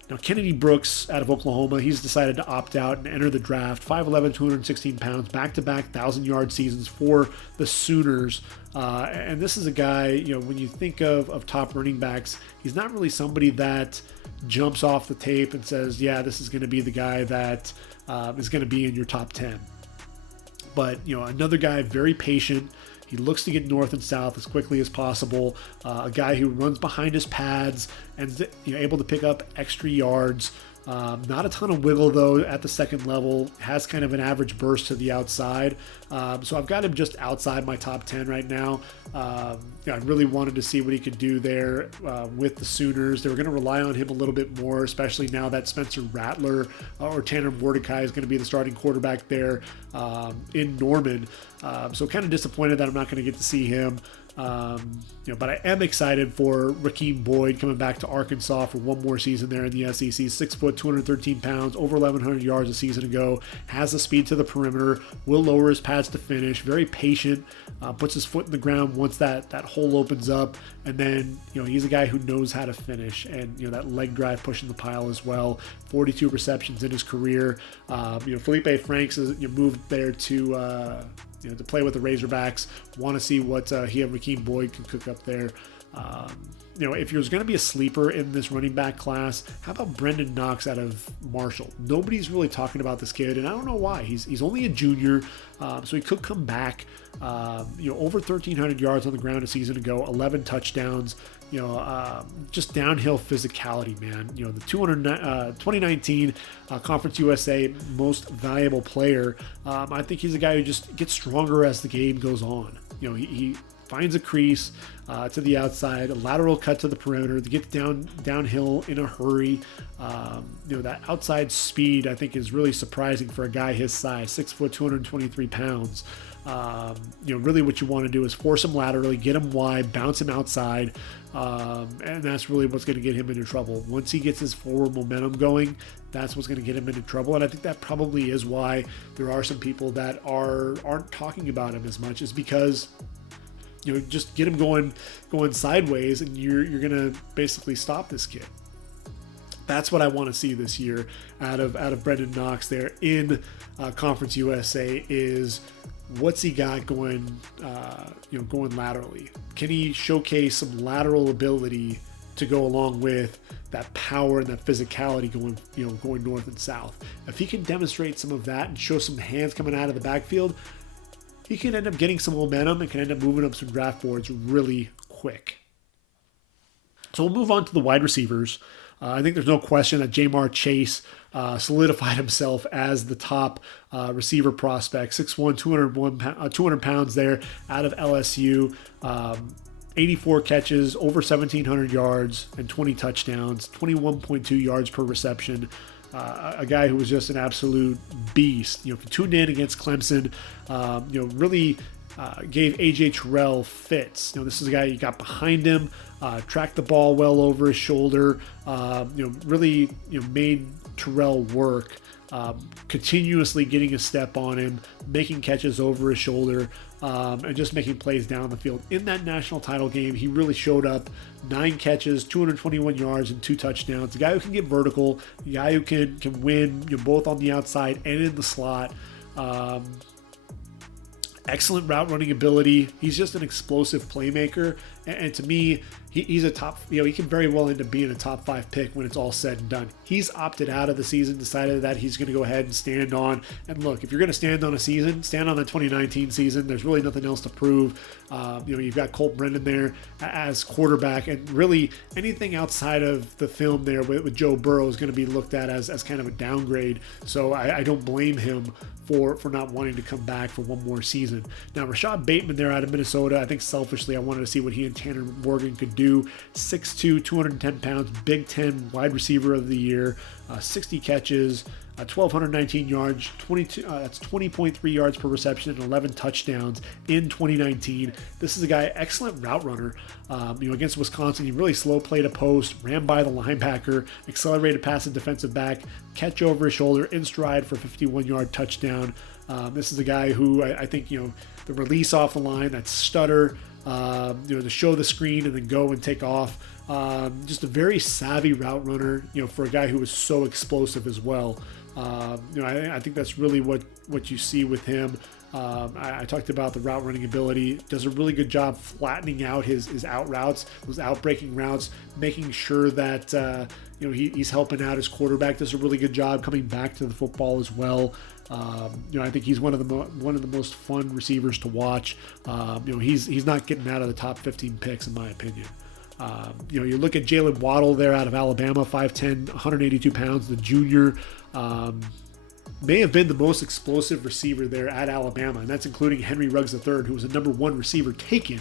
Now, Kennedy Brooks out of Oklahoma, he's decided to opt out and enter the draft. 5'11", 216 pounds, back-to-back 1,000-yard seasons for the Sooners. And this is a guy, when you think of top running backs, he's not really somebody that jumps off the tape and says, yeah, this is going to be the guy that is going to be in your top 10. But, another guy, very patient. He looks to get north and south as quickly as possible. A guy who runs behind his pads and able to pick up extra yards. Not a ton of wiggle, though, at the second level. Has kind of an average burst to the outside. So I've got him just outside my top 10 right now. I really wanted to see what he could do there with the Sooners. They were going to rely on him a little bit more, especially now that Spencer Rattler or Tanner Mordecai is going to be the starting quarterback there in Norman. So kind of disappointed that I'm not going to get to see him. But I am excited for Rakeem Boyd coming back to Arkansas for one more season there in the SEC. 6 foot, 213 pounds, over 1,100 yards a season ago. Has the speed to the perimeter. Will lower his pads to finish. Very patient. Puts his foot in the ground once that hole opens up. And then, he's a guy who knows how to finish. And, that leg drive pushing the pile as well. 42 receptions in his career. Felipe Franks has moved there to play with the Razorbacks. Want to see what he and Rakeem Boyd can cook up there. If there's going to be a sleeper in this running back class, how about Brendan Knox out of Marshall? Nobody's really talking about this kid, and I don't know why. He's only a junior, so he could come back. Over 1,300 yards on the ground a season ago, 11 touchdowns. Just downhill physicality, man. The 2019 Conference USA Most Valuable Player. I think he's a guy who just gets stronger as the game goes on. He finds a crease to the outside, a lateral cut to the perimeter, to get downhill in a hurry. That outside speed, I think, is really surprising for a guy his size, 6 foot, 223 pounds. Really what you want to do is force him laterally, get him wide, bounce him outside, and that's really what's going to get him into trouble. Once he gets his forward momentum going, that's what's going to get him into trouble. And I think that probably is why there are some people that aren't talking about him as much, is because just get him going sideways, and you're going to basically stop this kid. That's what I want to see this year out of Brendan Knox there in Conference USA is what's he got going, going laterally? Can he showcase some lateral ability to go along with that power and that physicality going north and south? If he can demonstrate some of that and show some hands coming out of the backfield, he can end up getting some momentum and can end up moving up some draft boards really quick. So we'll move on to the wide receivers. I think there's no question that Jamar Chase solidified himself as the top receiver prospect. 6'1", 200 pounds there out of LSU. 84 catches, over 1,700 yards, and 20 touchdowns, 21.2 yards per reception. A guy who was just an absolute beast. If you tuned in against Clemson, really gave A.J. Terrell fits. This is a guy you got behind him, tracked the ball well over his shoulder, really made Terrell work, continuously getting a step on him, making catches over his shoulder, and just making plays down the field. In that national title game, he really showed up. 9 catches, 221 yards, and 2 touchdowns. A guy who can get vertical, a guy who can win both on the outside and in the slot. Excellent route running ability. He's just an explosive playmaker. And to me, he's a top, he can very well end up being a top 5 pick when it's all said and done. He's opted out of the season, decided that he's going to go ahead and stand on. And look, if you're going to stand on a season, stand on the 2019 season. There's really nothing else to prove. You've got Colt Brennan there as quarterback, and really anything outside of the film there with Joe Burrow is going to be looked at as kind of a downgrade. So I don't blame him for not wanting to come back for one more season. Now, Rashad Bateman there out of Minnesota, I think selfishly I wanted to see what he and Tanner Morgan could do. 6'2", 210 pounds, Big Ten wide receiver of the year, 60 catches, 1,219 yards, 20.3 yards per reception, and 11 touchdowns in 2019. This is a guy, excellent route runner. Against Wisconsin, he really slow played a post, ran by the linebacker, accelerated pass and defensive back, catch over his shoulder, in stride for a 51-yard touchdown. This is a guy who I think, the release off the line, that stutter, to show the screen and then go and take off. Just a very savvy route runner, for a guy who was so explosive as well. I think that's really what you see with him. I talked about the route running ability. Does a really good job flattening out his out routes, those out breaking routes, making sure that he's helping out his quarterback. Does a really good job coming back to the football as well. I think he's one of the most fun receivers to watch. He's not getting out of the top 15 picks in my opinion. You look at Jalen Waddle there out of Alabama, 5'10", 182 pounds, the junior. May have been the most explosive receiver there at Alabama, and that's including Henry Ruggs III, who was a number 1 receiver taken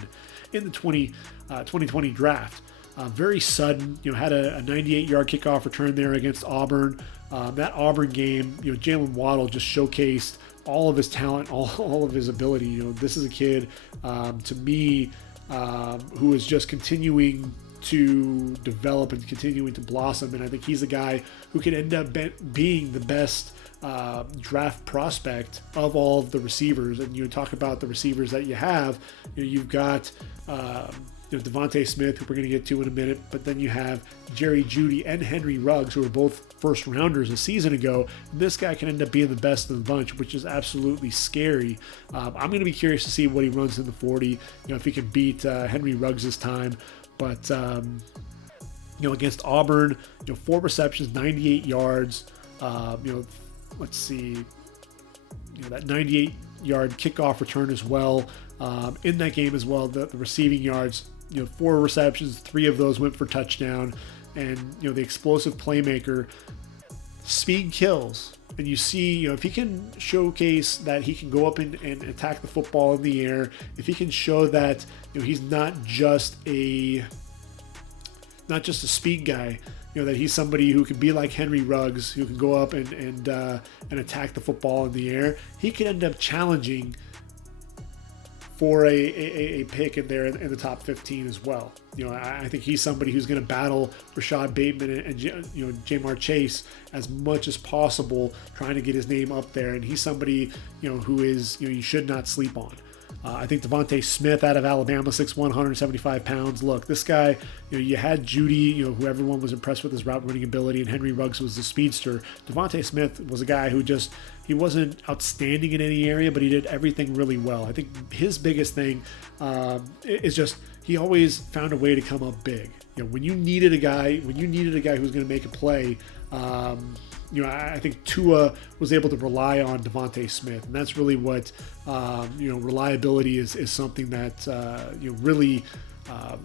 in the 2020 draft. Very sudden, had a 98-yard kickoff return there against Auburn. That Auburn game, Jalen Waddle just showcased all of his talent, all of his ability. This is a kid, to me, who is just continuing to develop and continuing to blossom, and I think he's a guy who could end up being the best draft prospect of all of the receivers. And you talk about the receivers that you have, you've got Devontae Smith, who we're going to get to in a minute, but then you have Jerry Jeudy and Henry Ruggs, who are both first rounders a season ago. And this guy can end up being the best of the bunch, which is absolutely scary. I'm going to be curious to see what he runs in the 40, if he can beat Henry Ruggs' time. But against Auburn, 4 receptions, 98 yards. Let's see, that 98-yard kickoff return as well. In that game as well, the receiving yards, 4 receptions, 3 of those went for touchdown. And, the explosive playmaker, speed kills. And you see, if he can showcase that he can go up and attack the football in the air, if he can show that, he's not just a speed guy, that he's somebody who can be like Henry Ruggs, who can go up and attack the football in the air, he could end up challenging for a pick in there in the top 15 as well. I think he's somebody who's going to battle Rashad Bateman and Jamar Chase as much as possible, trying to get his name up there. And he's somebody, who is, you should not sleep on. I think Devontae Smith out of Alabama, 6'1", 175 pounds. Look, this guy, you had Judy, who everyone was impressed with his route running ability, and Henry Ruggs was the speedster. Devontae Smith was a guy who he wasn't outstanding in any area, but he did everything really well. I think his biggest thing is just he always found a way to come up big. When you needed a guy who was going to make a play, I think Tua was able to rely on Devontae Smith, and that's really what reliability is something that really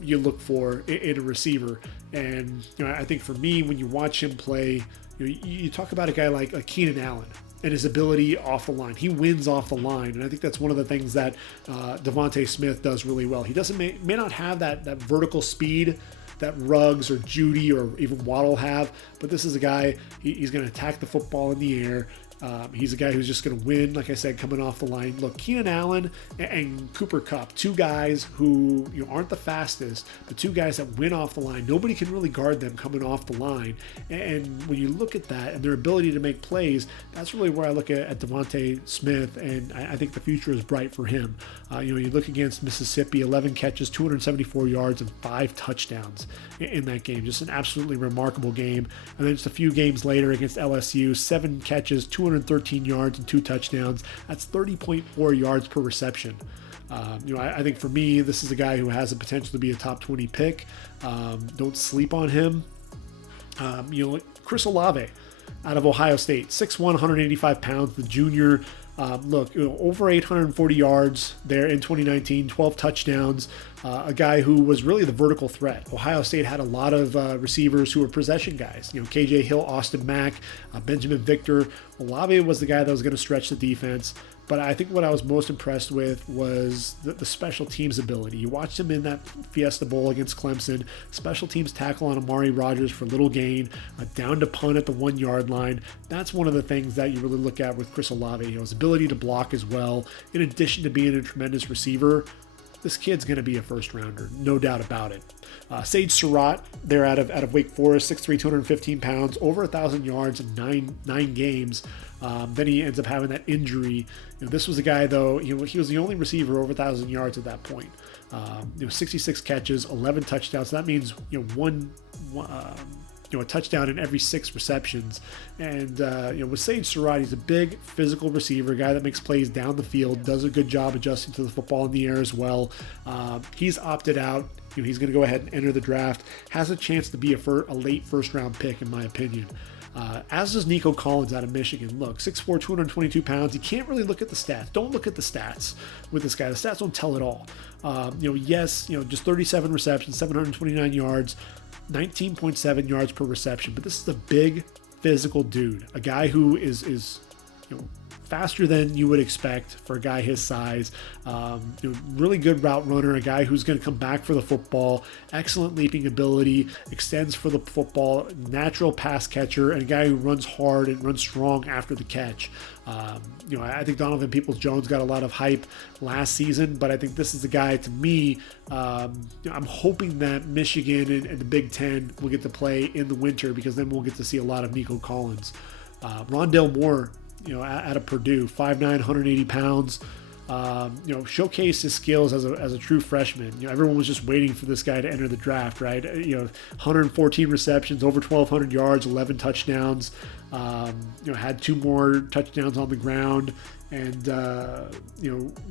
you look for in a receiver. And I think for me, when you watch him play, you talk about a guy like Keenan Allen and his ability off the line. He wins off the line, and I think that's one of the things that Devontae Smith does really well. He may not have that vertical speed that Ruggs or Judy or even Waddle have, but this is a guy, he's going to attack the football in the air. He's a guy who's just going to win, like I said, coming off the line. Look, Keenan Allen and Cooper Kupp, two guys who aren't the fastest, but two guys that win off the line. Nobody can really guard them coming off the line. And when you look at that and their ability to make plays, that's really where I look at Devontae Smith, and I think the future is bright for him. You look against Mississippi, 11 catches, 274 yards, and 5 touchdowns in that game. Just an absolutely remarkable game. And then just a few games later against LSU, 7 catches, 213 yards, and 2 touchdowns. That's 30.4 yards per reception. I think for me, this is a guy who has the potential to be a top 20 pick. Don't sleep on him. Chris Olave out of Ohio State, 6'1", 185 pounds, the junior. Over 840 yards there in 2019, 12 touchdowns, a guy who was really the vertical threat. Ohio State had a lot of receivers who were possession guys. KJ Hill, Austin Mack, Benjamin Victor. Olave was the guy that was going to stretch the defense. But I think what I was most impressed with was the special teams ability. You watched him in that Fiesta Bowl against Clemson. Special teams tackle on Amari Rodgers for little gain, down to punt at the 1 yard line. That's one of the things that you really look at with Chris Olave. His ability to block as well. In addition to being a tremendous receiver, this kid's going to be a first rounder, no doubt about it. Sage Surratt, they're out of Wake Forest, 6'3", 215 pounds, over 1,000 yards in nine games. Then he ends up having that injury. This was a guy, though, he was the only receiver over 1,000 yards at that point. 66 catches, 11 touchdowns. So that means a touchdown in every 6 receptions. And with Sage Surratt, he's a big physical receiver, a guy that makes plays down the field, does a good job adjusting to the football in the air as well. He's opted out. He's going to go ahead and enter the draft. Has a chance to be a late first-round pick, in my opinion. As does Nico Collins out of Michigan. Look, 6'4", 222 pounds. You can't really look at the stats. Don't look at the stats with this guy. The stats don't tell it all. Just 37 receptions, 729 yards, 19.7 yards per reception. But this is a big physical dude, a guy who is faster than you would expect for a guy his size. Really good route runner, a guy who's going to come back for the football, excellent leaping ability, extends for the football, natural pass catcher, and a guy who runs hard and runs strong after the catch. I think Donovan Peoples-Jones got a lot of hype last season, but I think this is the guy, to me, I'm hoping that Michigan and the Big Ten will get to play in the winter, because then we'll get to see a lot of Nico Collins. Rondale Moore, out of Purdue, 5'9", 180 pounds, showcased his skills as a true freshman. Everyone was just waiting for this guy to enter the draft, right? 114 receptions, over 1,200 yards, 11 touchdowns, had 2 more touchdowns on the ground, and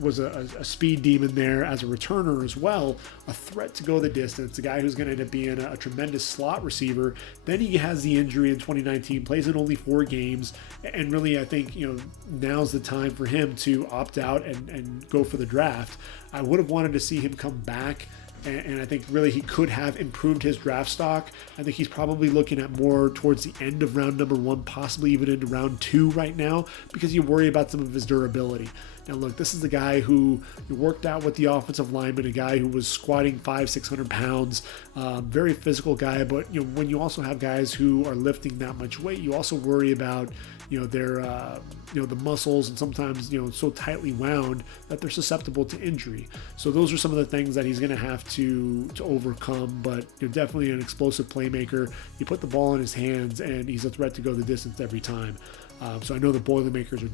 was a speed demon there as a returner as well, a threat to go the distance, a guy who's going to end up being a tremendous slot receiver. Then he has the injury in 2019, plays in only 4 games, and really I think now's the time for him to opt out and go for the draft. I would have wanted to see him come back, and I think really he could have improved his draft stock. I think he's probably looking at more towards the end of round number 1, possibly even into round 2 right now, because you worry about some of his durability. Now look, this is the guy who worked out with the offensive lineman, a guy who was squatting 500-600 pounds, very physical guy. But when you also have guys who are lifting that much weight, you also worry about they're the muscles, and sometimes so tightly wound that they're susceptible to injury. So those are some of the things that he's going to have to overcome. But definitely an explosive playmaker. You put the ball in his hands, and he's a threat to go the distance every time. So I know the Boilermakers are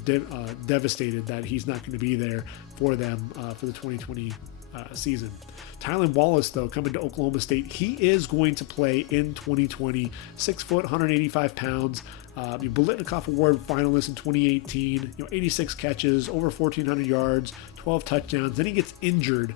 devastated that he's not going to be there for them for the 2020 season. Tylan Wallace, though, coming to Oklahoma State, he is going to play in 2020. 6 foot, 185 pounds. Biletnikoff Award finalist in 2018. 86 catches, over 1,400 yards, 12 touchdowns. Then he gets injured.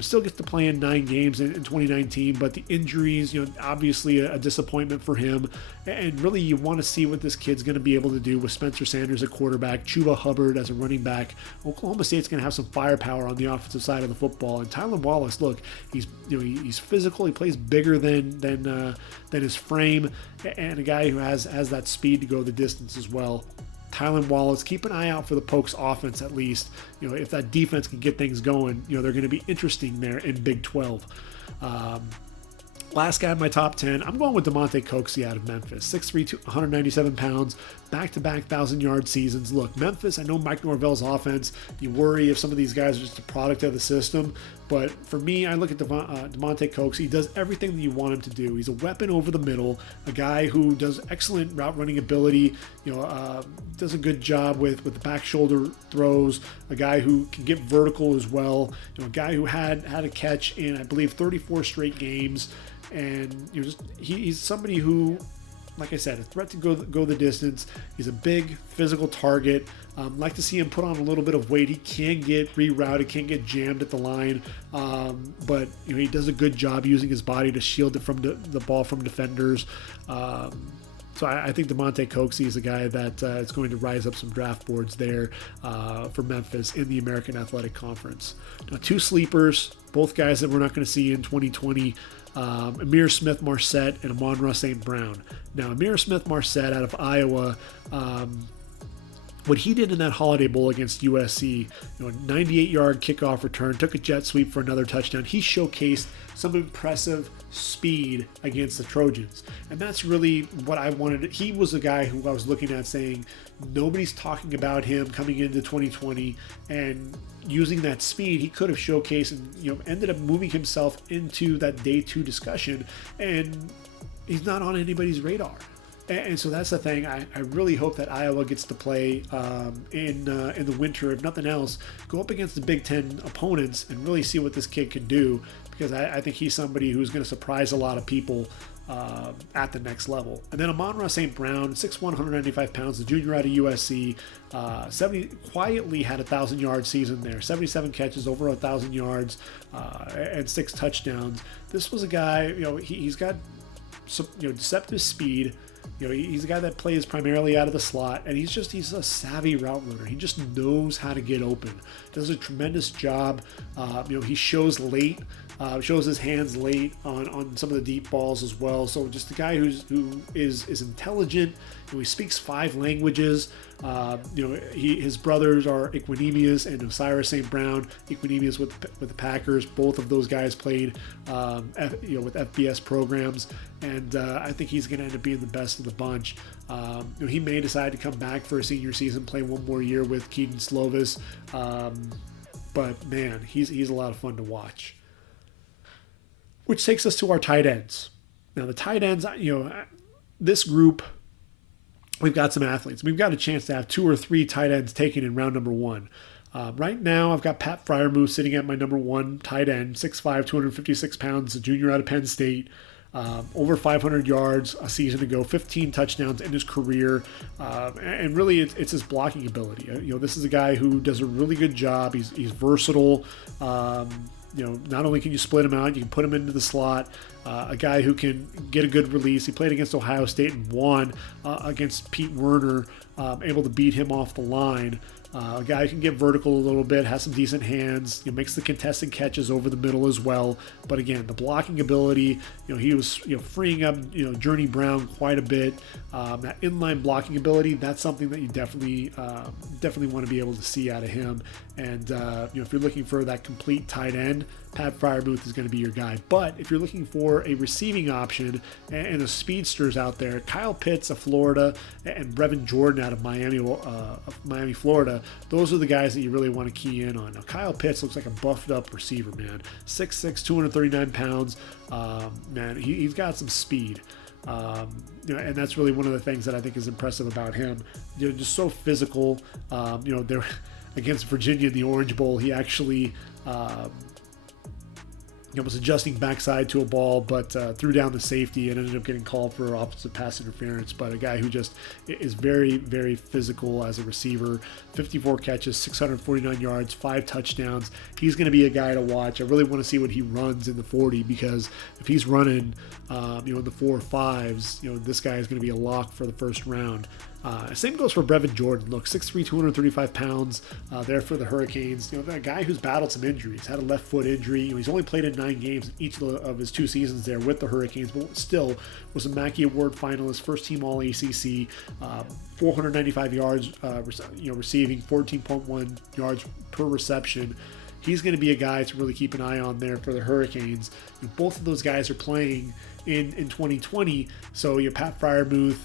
Still gets to play in 9 games in 2019, but the injuries, obviously a disappointment for him. And really, you want to see what this kid's going to be able to do with Spencer Sanders at quarterback, Chuba Hubbard as a running back. Oklahoma State's going to have some firepower on the offensive side of the football. And Tylan Wallace, look, he's physical. He plays bigger than his frame, and a guy who has that speed to go the distance as well. Tylan Wallace, keep an eye out for the Pokes offense at least. If that defense can get things going, they're going to be interesting there in Big 12. Last guy in my top 10, I'm going with DeMonte Coxie out of Memphis. 6'3", 197 pounds, back-to-back 1,000-yard seasons. Look, Memphis, I know Mike Norvell's offense. You worry if some of these guys are just a product of the system. But for me, I look at DeMonte Coxie. He does everything that you want him to do. He's a weapon over the middle, a guy who does excellent route running ability, does a good job with the back shoulder throws, a guy who can get vertical as well, a guy who had a catch in, I believe, 34 straight games. And he's somebody who, like I said, a threat to go the distance. He's a big physical target. Like to see him put on a little bit of weight. He can get rerouted, can get jammed at the line, but he does a good job using his body to shield it from the ball from defenders. So I think DeMonte Coxie is a guy that is going to rise up some draft boards there for Memphis in the American Athletic Conference. Now, 2 sleepers, both guys that we're not going to see in 2020. Amir Smith-Marset and Amon-Ra St. Brown. Now, Amir Smith-Marset out of Iowa, what he did in that Holiday Bowl against USC, 98-yard kickoff return, took a jet sweep for another touchdown. He showcased some impressive speed against the Trojans. And that's really what I wanted. He was a guy who I was looking at saying, nobody's talking about him coming into 2020, and using that speed, he could have showcased and ended up moving himself into that day 2 discussion, and he's not on anybody's radar. And so that's the thing. I really hope that Iowa gets to play in the winter. If nothing else, go up against the Big Ten opponents and really see what this kid can do, because I think he's somebody who's going to surprise a lot of people at the next level. And then Amon-Ra St. Brown, 6'1", 195 pounds, the junior out of USC, quietly had a 1,000-yard season there, 77 catches, over 1,000 yards, and 6 touchdowns. This was a guy, he's got some, deceptive speed. He's a guy that plays primarily out of the slot, and he's a savvy route runner. He just knows how to get open. Does a tremendous job. He shows his hands late on some of the deep balls as well. So just a guy who is intelligent. He speaks 5 languages. His brothers are Equinemius and Osiris St. Brown. Equinemius with the Packers. Both of those guys played with FBS programs, and I think he's going to end up being the best of the bunch. He may decide to come back for a senior season, play one more year with Keaton Slovis, but man, he's a lot of fun to watch. Which takes us to our tight ends. Now the tight ends, this group, we've got some athletes. We've got a chance to have 2 or 3 tight ends taken in round number 1. Right now, I've got Pat Freiermuth sitting at my number 1 tight end, 6'5", 256 pounds, a junior out of Penn State. Over 500 yards a season ago, 15 touchdowns in his career, and really it's his blocking ability. This is a guy who does a really good job. He's versatile. Not only can you split him out, you can put him into the slot. A guy who can get a good release. He played against Ohio State and won against Pete Werner, able to beat him off the line. A guy who can get vertical a little bit, has some decent hands, makes the contested catches over the middle as well. But again, the blocking ability, he was freeing up Journey Brown quite a bit. That inline blocking ability, that's something that you definitely want to be able to see out of him. And if you're looking for that complete tight end, Pat Freiermuth is going to be your guy. But if you're looking for a receiving option and the speedsters out there, Kyle Pitts of Florida and Brevin Jordan out of Miami, Florida, those are the guys that you really want to key in on. Now, Kyle Pitts looks like a buffed up receiver, man. 6'6", 239 pounds. Man, he's got some speed. And that's really one of the things that I think is impressive about him. Just so physical. They're against Virginia in the Orange Bowl. He actually was adjusting backside to a ball, but threw down the safety and ended up getting called for offensive pass interference. But a guy who just is very, very physical as a receiver. 54 catches, 649 yards, 5 touchdowns. He's going to be a guy to watch. I really want to see what he runs in the 40, because if he's running, in the 4 or 5s, this guy is going to be a lock for the first round. Same goes for Brevin Jordan. Look, 6'3", 235 pounds there for the Hurricanes. That guy who's battled some injuries, had a left foot injury. He's only played in 9 games in each of his 2 seasons there with the Hurricanes, but still was a Mackey Award finalist, first team All ACC, 495 yards, receiving, 14.1 yards per reception. He's going to be a guy to really keep an eye on there for the Hurricanes. Both of those guys are playing in 2020, so Pat Freiermuth,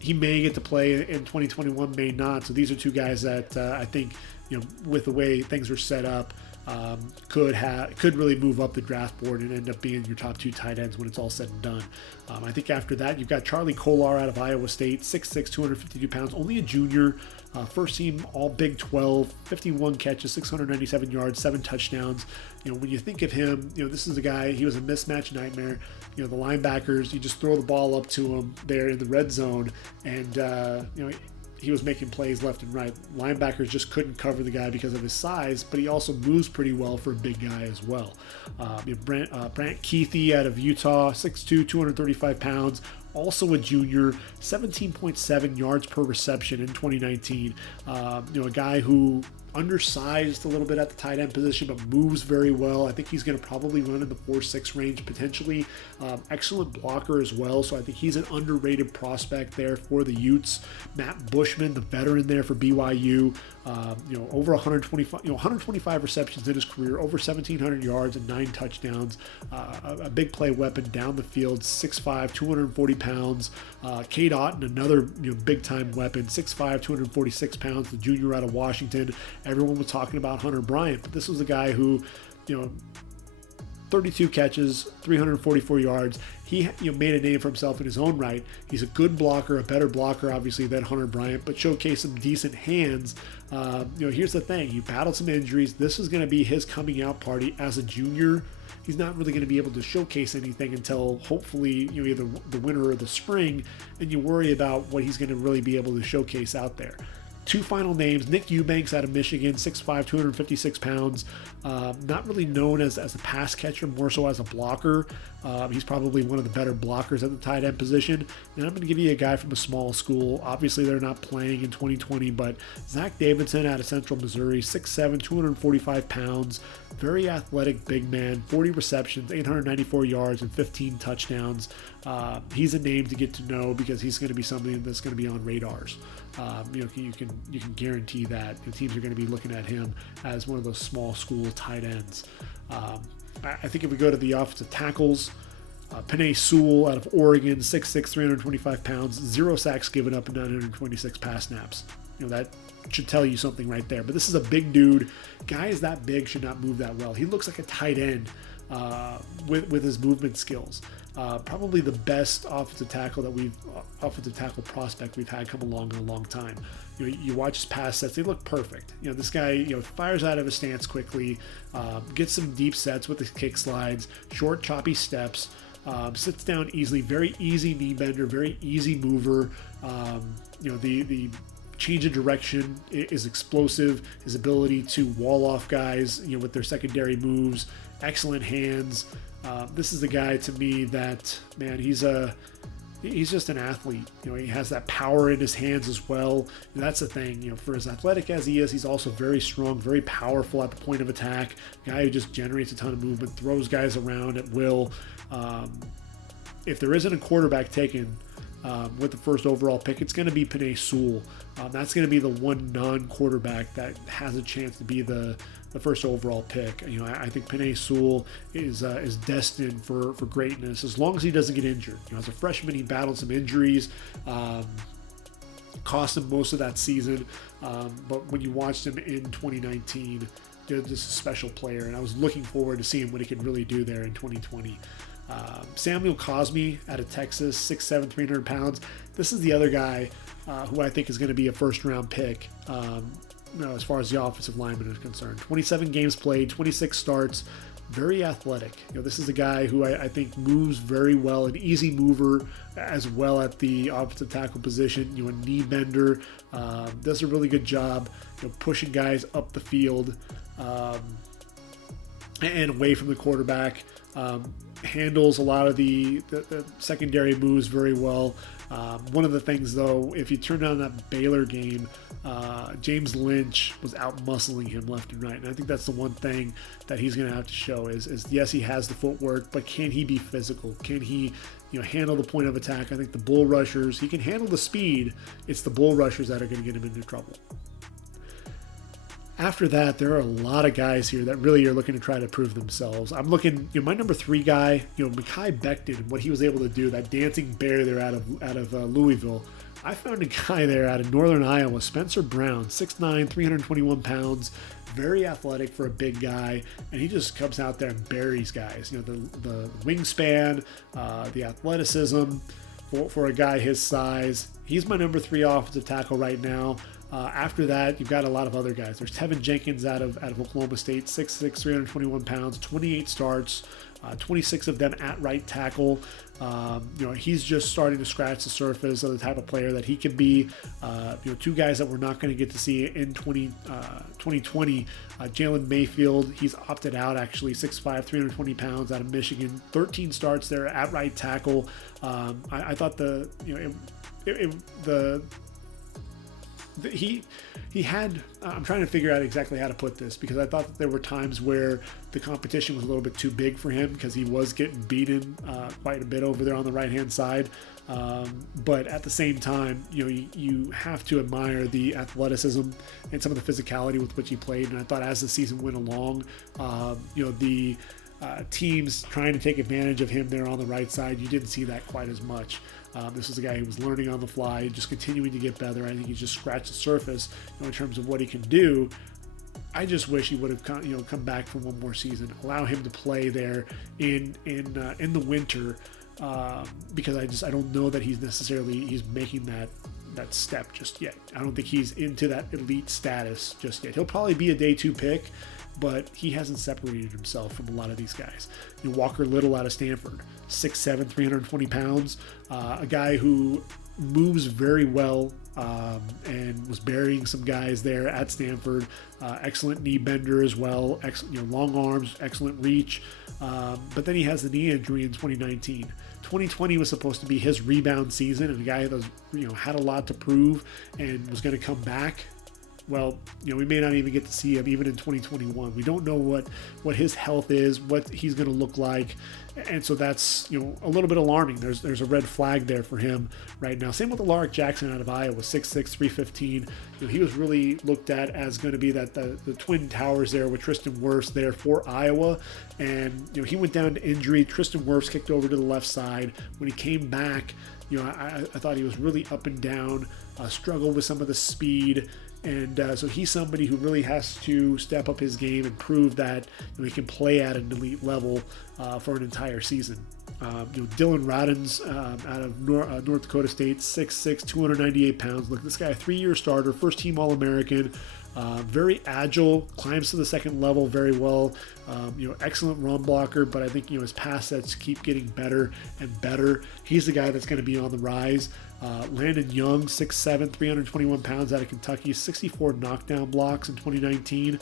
he may get to play in 2021, may not. So these are 2 guys that I think, with the way things are set up, could really move up the draft board and end up being your top 2 tight ends when it's all said and done. I think after that, you've got Charlie Kolar out of Iowa State, 6'6", 252 pounds, only a junior, first team All Big 12, 51 catches, 697 yards, 7 touchdowns. When you think of him, this is a guy, he was a mismatch nightmare. The linebackers, you just throw the ball up to him there in the red zone, and he was making plays left and right. Linebackers just couldn't cover the guy because of his size, but he also moves pretty well for a big guy as well. Brant Keithy out of Utah, 6'2", 235 pounds, also a junior, 17.7 yards per reception in 2019. A guy who undersized a little bit at the tight end position, but moves very well. I think he's going to probably run in the 4.6 range potentially. Excellent blocker as well, so I think he's an underrated prospect there for the Utes. Matt Bushman, the veteran there for BYU, over 125 receptions in his career, over 1,700 yards and 9 touchdowns. A big play weapon down the field, 6'5", 240 pounds. Cade Otton, another big-time weapon, 6'5", 246 pounds, the junior out of Washington. Everyone was talking about Hunter Bryant, but this was a guy who, 32 catches, 344 yards. He made a name for himself in his own right. He's a good blocker, a better blocker, obviously, than Hunter Bryant, but showcased some decent hands. Here's the thing. He battled some injuries. This is going to be his coming out party as a junior. He's not really going to be able to showcase anything until hopefully either the winter or the spring, and you worry about what he's going to really be able to showcase out there. 2 final names: Nick Eubanks out of Michigan, 6'5", 256 pounds. Not really known as a pass catcher, more so as a blocker. He's probably one of the better blockers at the tight end position. And I'm going to give you a guy from a small school. Obviously, they're not playing in 2020, but Zach Davidson out of Central Missouri, 6'7", 245 pounds. Very athletic big man, 40 receptions, 894 yards, and 15 touchdowns. He's a name to get to know because he's going to be somebody that's going to be on radars. You can guarantee that the teams are going to be looking at him as one of those small school tight ends. I think if we go to the offensive tackles, Penei Sewell out of Oregon, 6'6", 325 pounds, 0 sacks given up and 926 pass snaps. That should tell you something right there. But this is a big dude. Guys that big should not move that well. He looks like a tight end with his movement skills. Probably the best offensive tackle prospect we've had come along in a long time. You watch his pass sets; they look perfect. This guy, fires out of his stance quickly, gets some deep sets with his kick slides, short choppy steps, sits down easily, very easy knee bender, very easy mover. The change of direction is explosive. His ability to wall off guys, with their secondary moves, excellent hands. This is the guy to me that, man, he's he's just an athlete. He has that power in his hands as well. And that's the thing. For as athletic as he is, he's also very strong, very powerful at the point of attack. Guy who just generates a ton of movement, throws guys around at will. If there isn't a quarterback taken with the first overall pick, it's going to be Penei Sewell. That's going to be the one non-quarterback that has a chance to be the first overall pick. I think Penei Sewell is destined for greatness as long as he doesn't get injured. As a freshman, he battled some injuries, cost him most of that season. But when you watched him in 2019, just a special player, and I was looking forward to seeing what he could really do there in 2020. Samuel Cosme out of Texas, 6'7", 300 pounds. This is the other guy who I think is going to be a first-round pick as far as the offensive lineman is concerned. 27 games played, 26 starts, very athletic. This is a guy who I think moves very well, an easy mover as well at the offensive tackle position. A knee bender, does a really good job pushing guys up the field and away from the quarterback. Handles a lot of the secondary moves very well. One of the things, though, if you turn on that Baylor game, James Lynch was out muscling him left and right, and I think that's the one thing that he's going to have to show is yes, he has the footwork, but can he be physical? Can he handle the point of attack? I think the bull rushers, he can handle the speed. It's the bull rushers that are going to get him into trouble. After that, there are a lot of guys here that really are looking to try to prove themselves. I'm looking, my number 3 guy, Mekhi Becton, and what he was able to do, that dancing bear there out of Louisville. I found a guy there out of Northern Iowa, Spencer Brown, 6'9", 321 pounds, very athletic for a big guy, and he just comes out there and buries guys. The wingspan, the athleticism for a guy his size. He's my number 3 offensive tackle right now. After that, you've got a lot of other guys. There's Tevin Jenkins out of Oklahoma State, 6'6", 321 pounds, 28 starts, 26 of them at right tackle. He's just starting to scratch the surface of the type of player that he can be. 2 guys that we're not going to get to see in 2020. Jalen Mayfield, he's opted out actually, 6'5", 320 pounds out of Michigan, 13 starts there at right tackle. I thought he had, I'm trying to figure out exactly how to put this, because I thought that there were times where the competition was a little bit too big for him because he was getting beaten quite a bit over there on the right-hand side. But at the same time, you have to admire the athleticism and some of the physicality with which he played. And I thought as the season went along, the teams trying to take advantage of him there on the right side, you didn't see that quite as much. This is a guy who was learning on the fly, just continuing to get better. I think he just scratched the surface in terms of what he can do. I just wish he would have come back for one more season, allow him to play there in the winter, because I don't know that he's making that step just yet. I don't think he's into that elite status just yet. He'll probably be a day 2 pick, but he hasn't separated himself from a lot of these guys. Walker Little out of Stanford, 6'7", 320 pounds, a guy who moves very well and was burying some guys there at Stanford. Excellent knee bender as well, long arms, excellent reach. But then he has the knee injury in 2019. 2020 was supposed to be his rebound season, and a guy that was, had a lot to prove and was going to come back. Well, we may not even get to see him even in 2021. We don't know what his health is, what he's going to look like. And so that's, a little bit alarming. There's a red flag there for him right now. Same with Alaric Jackson out of Iowa, 6'6", 315. He was really looked at as going to be the twin towers there with Tristan Wirfs there for Iowa. And, he went down to injury. Tristan Wirfs kicked over to the left side. When he came back, I thought he was really up and down, struggled with some of the speed. And so he's somebody who really has to step up his game and prove that he can play at an elite level for an entire season. Dylan Radins out of North Dakota State, 6'6", 298 pounds. Look, this guy, a 3-year starter, first-team All-American, very agile, climbs to the second level very well. Excellent run blocker, but I think his pass sets keep getting better and better. He's the guy that's going to be on the rise. Landon Young, 6'7", 321 pounds out of Kentucky, 64 knockdown blocks in 2019.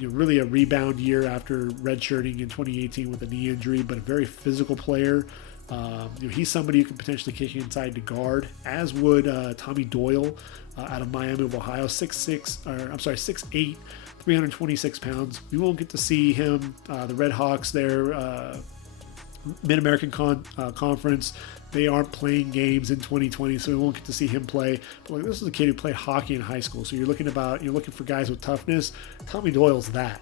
Really a rebound year after redshirting in 2018 with a knee injury, but a very physical player. He's somebody who could potentially kick inside to guard, as would Tommy Doyle out of Miami of Ohio, 6'8", 326 pounds. We won't get to see him. The Red Hawks, their Mid-American Conference, they aren't playing games in 2020, so we won't get to see him play. But like, this is a kid who played hockey in high school, so you're looking for guys with toughness. Tommy Doyle's that.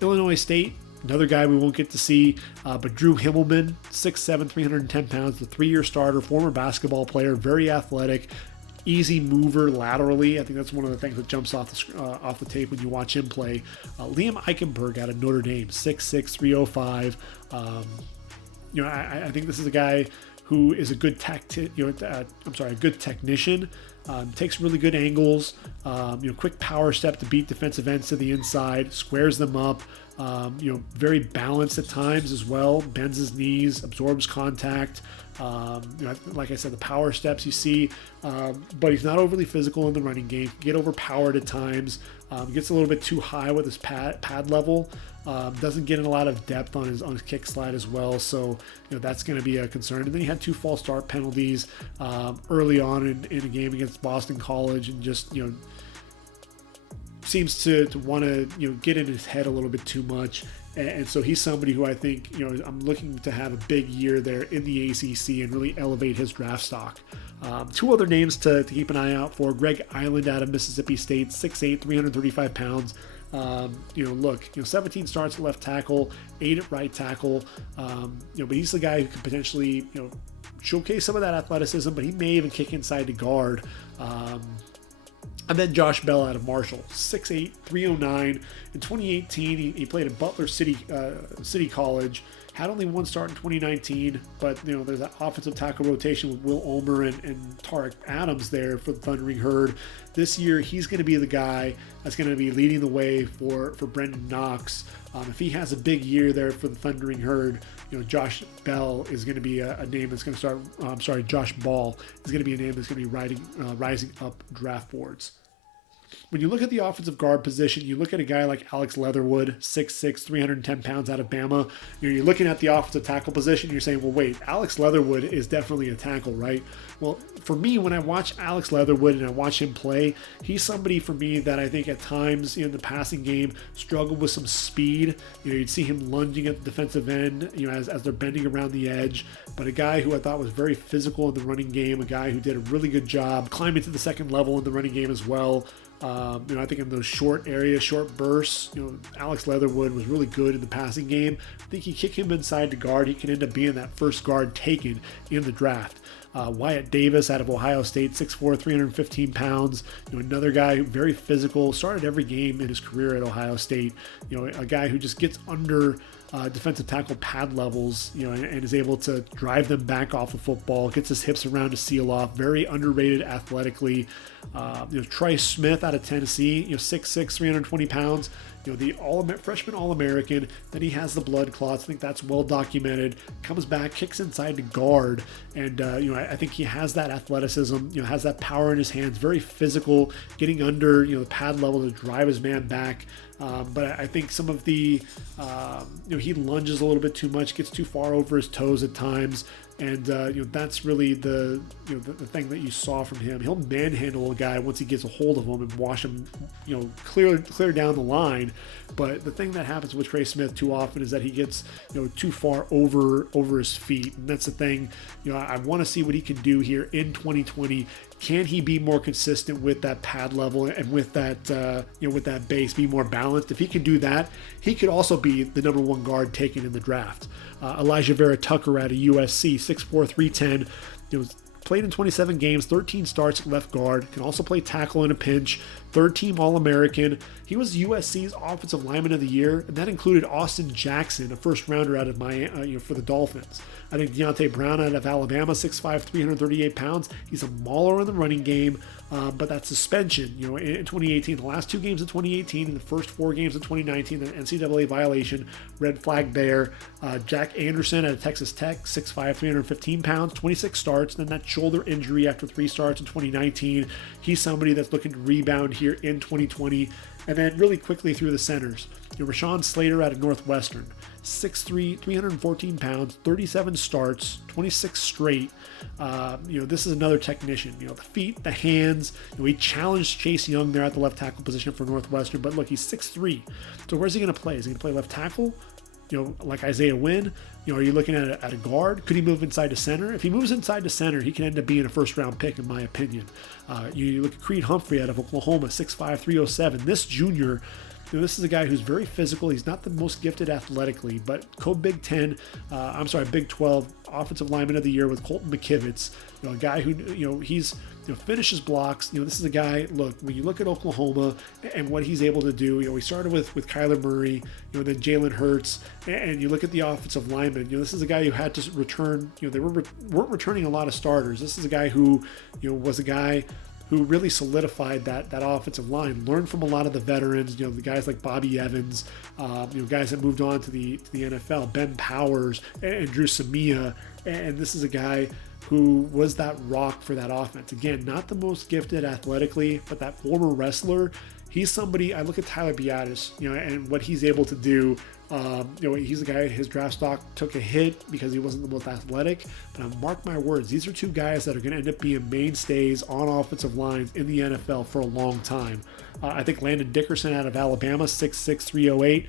Illinois State, another guy we won't get to see, but Drew Himmelman, 6'7", 310 pounds, the 3-year starter, former basketball player, very athletic, easy mover laterally. I think that's one of the things that jumps off the tape when you watch him play. Liam Eichenberg out of Notre Dame, 6'6", 305. I think this is a guy who is a good good technician. Takes really good angles. Quick power step to beat defensive ends to the inside, squares them up. Very balanced at times as well. Bends his knees, absorbs contact. Like I said, the power steps you see, but he's not overly physical in the running game. Get overpowered at times. Gets a little bit too high with his pad level. Doesn't get in a lot of depth on his kick slide as well. So that's going to be a concern. And then he had 2 false start penalties early on in a game against Boston College, and just seems to want to get in his head a little bit too much. And so he's somebody who I think I'm looking to have a big year there in the ACC and really elevate his draft stock. 2 other names to keep an eye out for: Greg Island out of Mississippi State, 6'8", 335 pounds. 17 starts at left tackle, 8 at right tackle. But he's the guy who could potentially showcase some of that athleticism, but he may even kick inside to guard. And then Josh Bell out of Marshall, 6'8", 309. In 2018, he played at Butler City College. Had only 1 start in 2019, but there's that offensive tackle rotation with Will Ulmer and Tarek Adams there for the Thundering Herd. This year, he's going to be the guy that's going to be leading the way for Brendan Knox. If he has a big year there for the Thundering Herd, Josh Bell is going to be a name that's going to start. Josh Ball is going to be a name that's going to be rising up draft boards. When you look at the offensive guard position, you look at a guy like Alex Leatherwood, 6'6", 310 pounds out of Bama. You're looking at the offensive tackle position, you're saying, well, wait, Alex Leatherwood is definitely a tackle, right? Well, for me, when I watch Alex Leatherwood and I watch him play, he's somebody for me that I think at times in the passing game struggled with some speed. You'd see him lunging at the defensive end, as they're bending around the edge. But a guy who I thought was very physical in the running game, a guy who did a really good job climbing to the second level in the running game as well. I think in those short areas, short bursts, Alex Leatherwood was really good in the passing game. I think you kick him inside to guard, he can end up being that first guard taken in the draft. Wyatt Davis out of Ohio State, 6'4", 315 pounds. Another guy, very physical, started every game in his career at Ohio State. A guy who just gets under defensive tackle pad levels, and is able to drive them back off the football, gets his hips around to seal off, very underrated athletically. Trice Smith out of Tennessee, 6'6", 320 pounds. The freshman All-American. Then he has the blood clots. I think that's well documented. Comes back, kicks inside to guard, and I think he has that athleticism. Has that power in his hands. Very physical, getting under the pad level to drive his man back. But I think some of the he lunges a little bit too much, gets too far over his toes at times. And that's really the thing that you saw from him. He'll manhandle a guy once he gets a hold of him and wash him, clear down the line. But the thing that happens with Trey Smith too often is that he gets too far over his feet, and that's the thing. I want to see what he can do here in 2020. Can he be more consistent with that pad level and with that with that base, be more balanced? If he can do that, he could also be the number 1 guard taken in the draft. Elijah Vera Tucker out of USC, 6'4", 310. Played in 27 games, 13 starts at left guard. Can also play tackle in a pinch. Third-team All-American. He was USC's Offensive Lineman of the Year, and that included Austin Jackson, a first-rounder out of Miami, for the Dolphins. I think Deontay Brown out of Alabama, 6'5", 338 pounds. He's a mauler in the running game, but that suspension, in 2018, the last 2 games of 2018 and the first 4 games of 2019, an NCAA violation, red flag there. Jack Anderson out of Texas Tech, 6'5", 315 pounds, 26 starts, then that shoulder injury after 3 starts in 2019. He's somebody that's looking to rebound here in 2020. And then really quickly through the centers, Rashawn Slater out of Northwestern, 6'3", 314 pounds, 37 starts, 26 straight. This is another technician. The feet, the hands. He challenged Chase Young there at the left tackle position for Northwestern, but look, he's 6'3". So where's he going to play? Is he going to play left tackle? Like Isaiah Wynn, are you looking at a guard? Could he move inside to center? If he moves inside to center, he can end up being a first-round pick, in my opinion. You look at Creed Humphrey out of Oklahoma, 6'5", 307. This junior, this is a guy who's very physical. He's not the most gifted athletically, but Big 12 offensive lineman of the year with Colton McKivitz, a guy who, he's finishes blocks. This is a guy, look, when you look at Oklahoma and what he's able to do, he started with Kyler Murray, then Jalen Hurts, and you look at the offensive lineman, this is a guy who had to return, they weren't returning a lot of starters. This is a guy who, was a guy who really solidified that offensive line, learned from a lot of the veterans, the guys like Bobby Evans, guys that moved on to the NFL, Ben Powers and Drew Samia. And this is a guy who was that rock for that offense. Again, not the most gifted athletically, but that former wrestler. He's somebody, I look at Tyler Biadasz, and what he's able to do. He's a guy, his draft stock took a hit because he wasn't the most athletic. But mark my words, these are two guys that are going to end up being mainstays on offensive lines in the NFL for a long time. I think Landon Dickerson out of Alabama, 6'6", 308.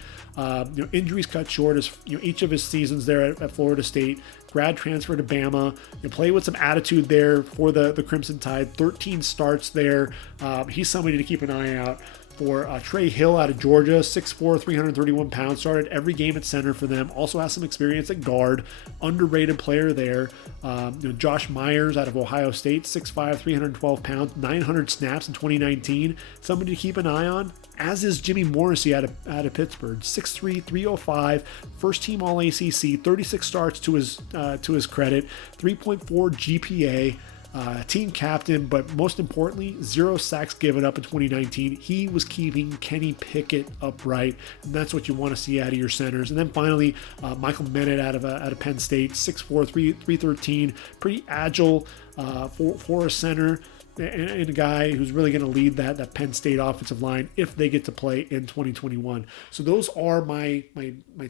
Injuries cut short as each of his seasons there at Florida State. Grad transfer to Bama. Play with some attitude there for the Crimson Tide. 13 starts there. He's somebody to keep an eye out for. Trey Hill out of Georgia, 6'4", 331 pounds. Started every game at center for them. Also has some experience at guard. Underrated player there. Josh Myers out of Ohio State, 6'5", 312 pounds. 900 snaps in 2019. Somebody to keep an eye on. As is Jimmy Morrissey out of Pittsburgh, 6'3", 305, first team All ACC, 36 starts to his credit, 3.4 GPA, team captain, but most importantly, 0 sacks given up in 2019. He was keeping Kenny Pickett upright, and that's what you want to see out of your centers. And then finally, Michael Bennett out of Penn State, 6'4", 313, pretty agile for a center. And a guy who's really going to lead that Penn State offensive line if they get to play in 2021. So those are my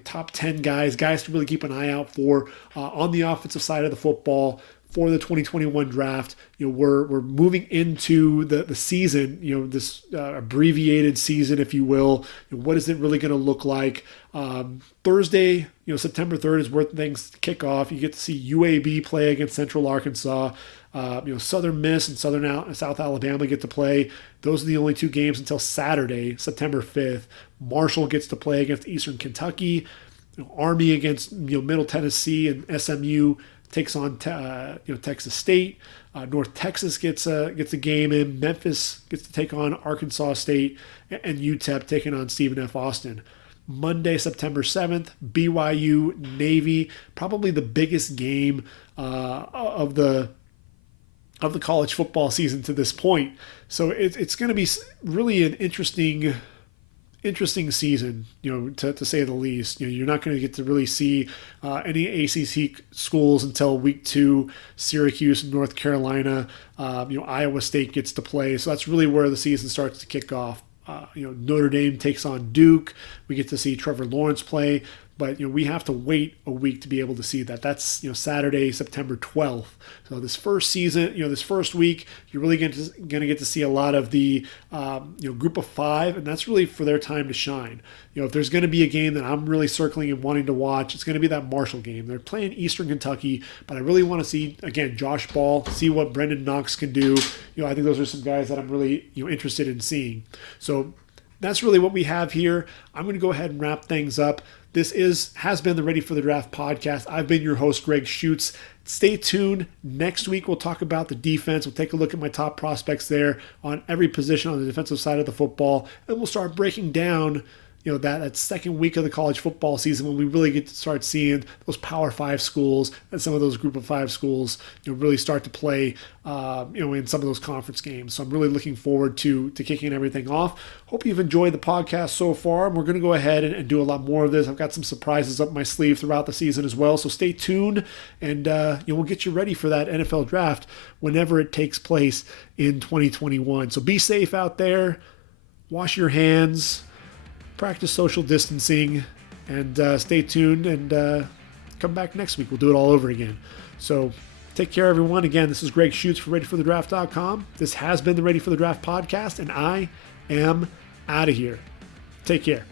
top 10 guys to really keep an eye out for on the offensive side of the football for the 2021 draft. We're moving into the season, this abbreviated season, if you will. What is it really going to look like? Thursday, September 3rd is where things kick off. You get to see UAB play against Central Arkansas. Southern Miss and South Alabama get to play. Those are the only two games until Saturday, September 5th. Marshall gets to play against Eastern Kentucky. Army against Middle Tennessee, and SMU takes on Texas State. North Texas gets a game in. Memphis gets to take on Arkansas State, and UTEP taking on Stephen F. Austin. Monday, September 7th, BYU Navy, probably the biggest game of the college football season to this point. So it's going to be really an interesting season, to say the least. You're not going to get to really see any ACC schools until week 2. Syracuse, North Carolina, Iowa State gets to play. So that's really where the season starts to kick off. Notre Dame takes on Duke. We get to see Trevor Lawrence play. But we have to wait a week to be able to see that. That's Saturday, September 12th. So this first season, this first week, you're really going to get to see a lot of the group of 5, and that's really for their time to shine. If there's going to be a game that I'm really circling and wanting to watch, it's going to be that Marshall game. They're playing Eastern Kentucky, but I really want to see, again, Josh Ball, see what Brendan Knox can do. I think those are some guys that I'm really interested in seeing. So that's really what we have here. I'm going to go ahead and wrap things up. This has been the Ready for the Draft podcast. I've been your host, Gregg Schutze. Stay tuned. Next week, we'll talk about the defense. We'll take a look at my top prospects there on every position on the defensive side of the football. And we'll start breaking down that second week of the college football season when we really get to start seeing those Power 5 schools and some of those Group of 5 schools really start to play in some of those conference games. So I'm really looking forward to kicking everything off. Hope you've enjoyed the podcast so far. And we're going to go ahead and do a lot more of this. I've got some surprises up my sleeve throughout the season as well. So stay tuned, and we'll get you ready for that NFL draft whenever it takes place in 2021. So be safe out there. Wash your hands. Practice social distancing, And stay tuned and come back next week. We'll do it all over again. So take care, everyone. Again, this is Gregg Schutze for ReadyForTheDraft.com. This has been the Ready for the Draft podcast, and I am out of here. Take care.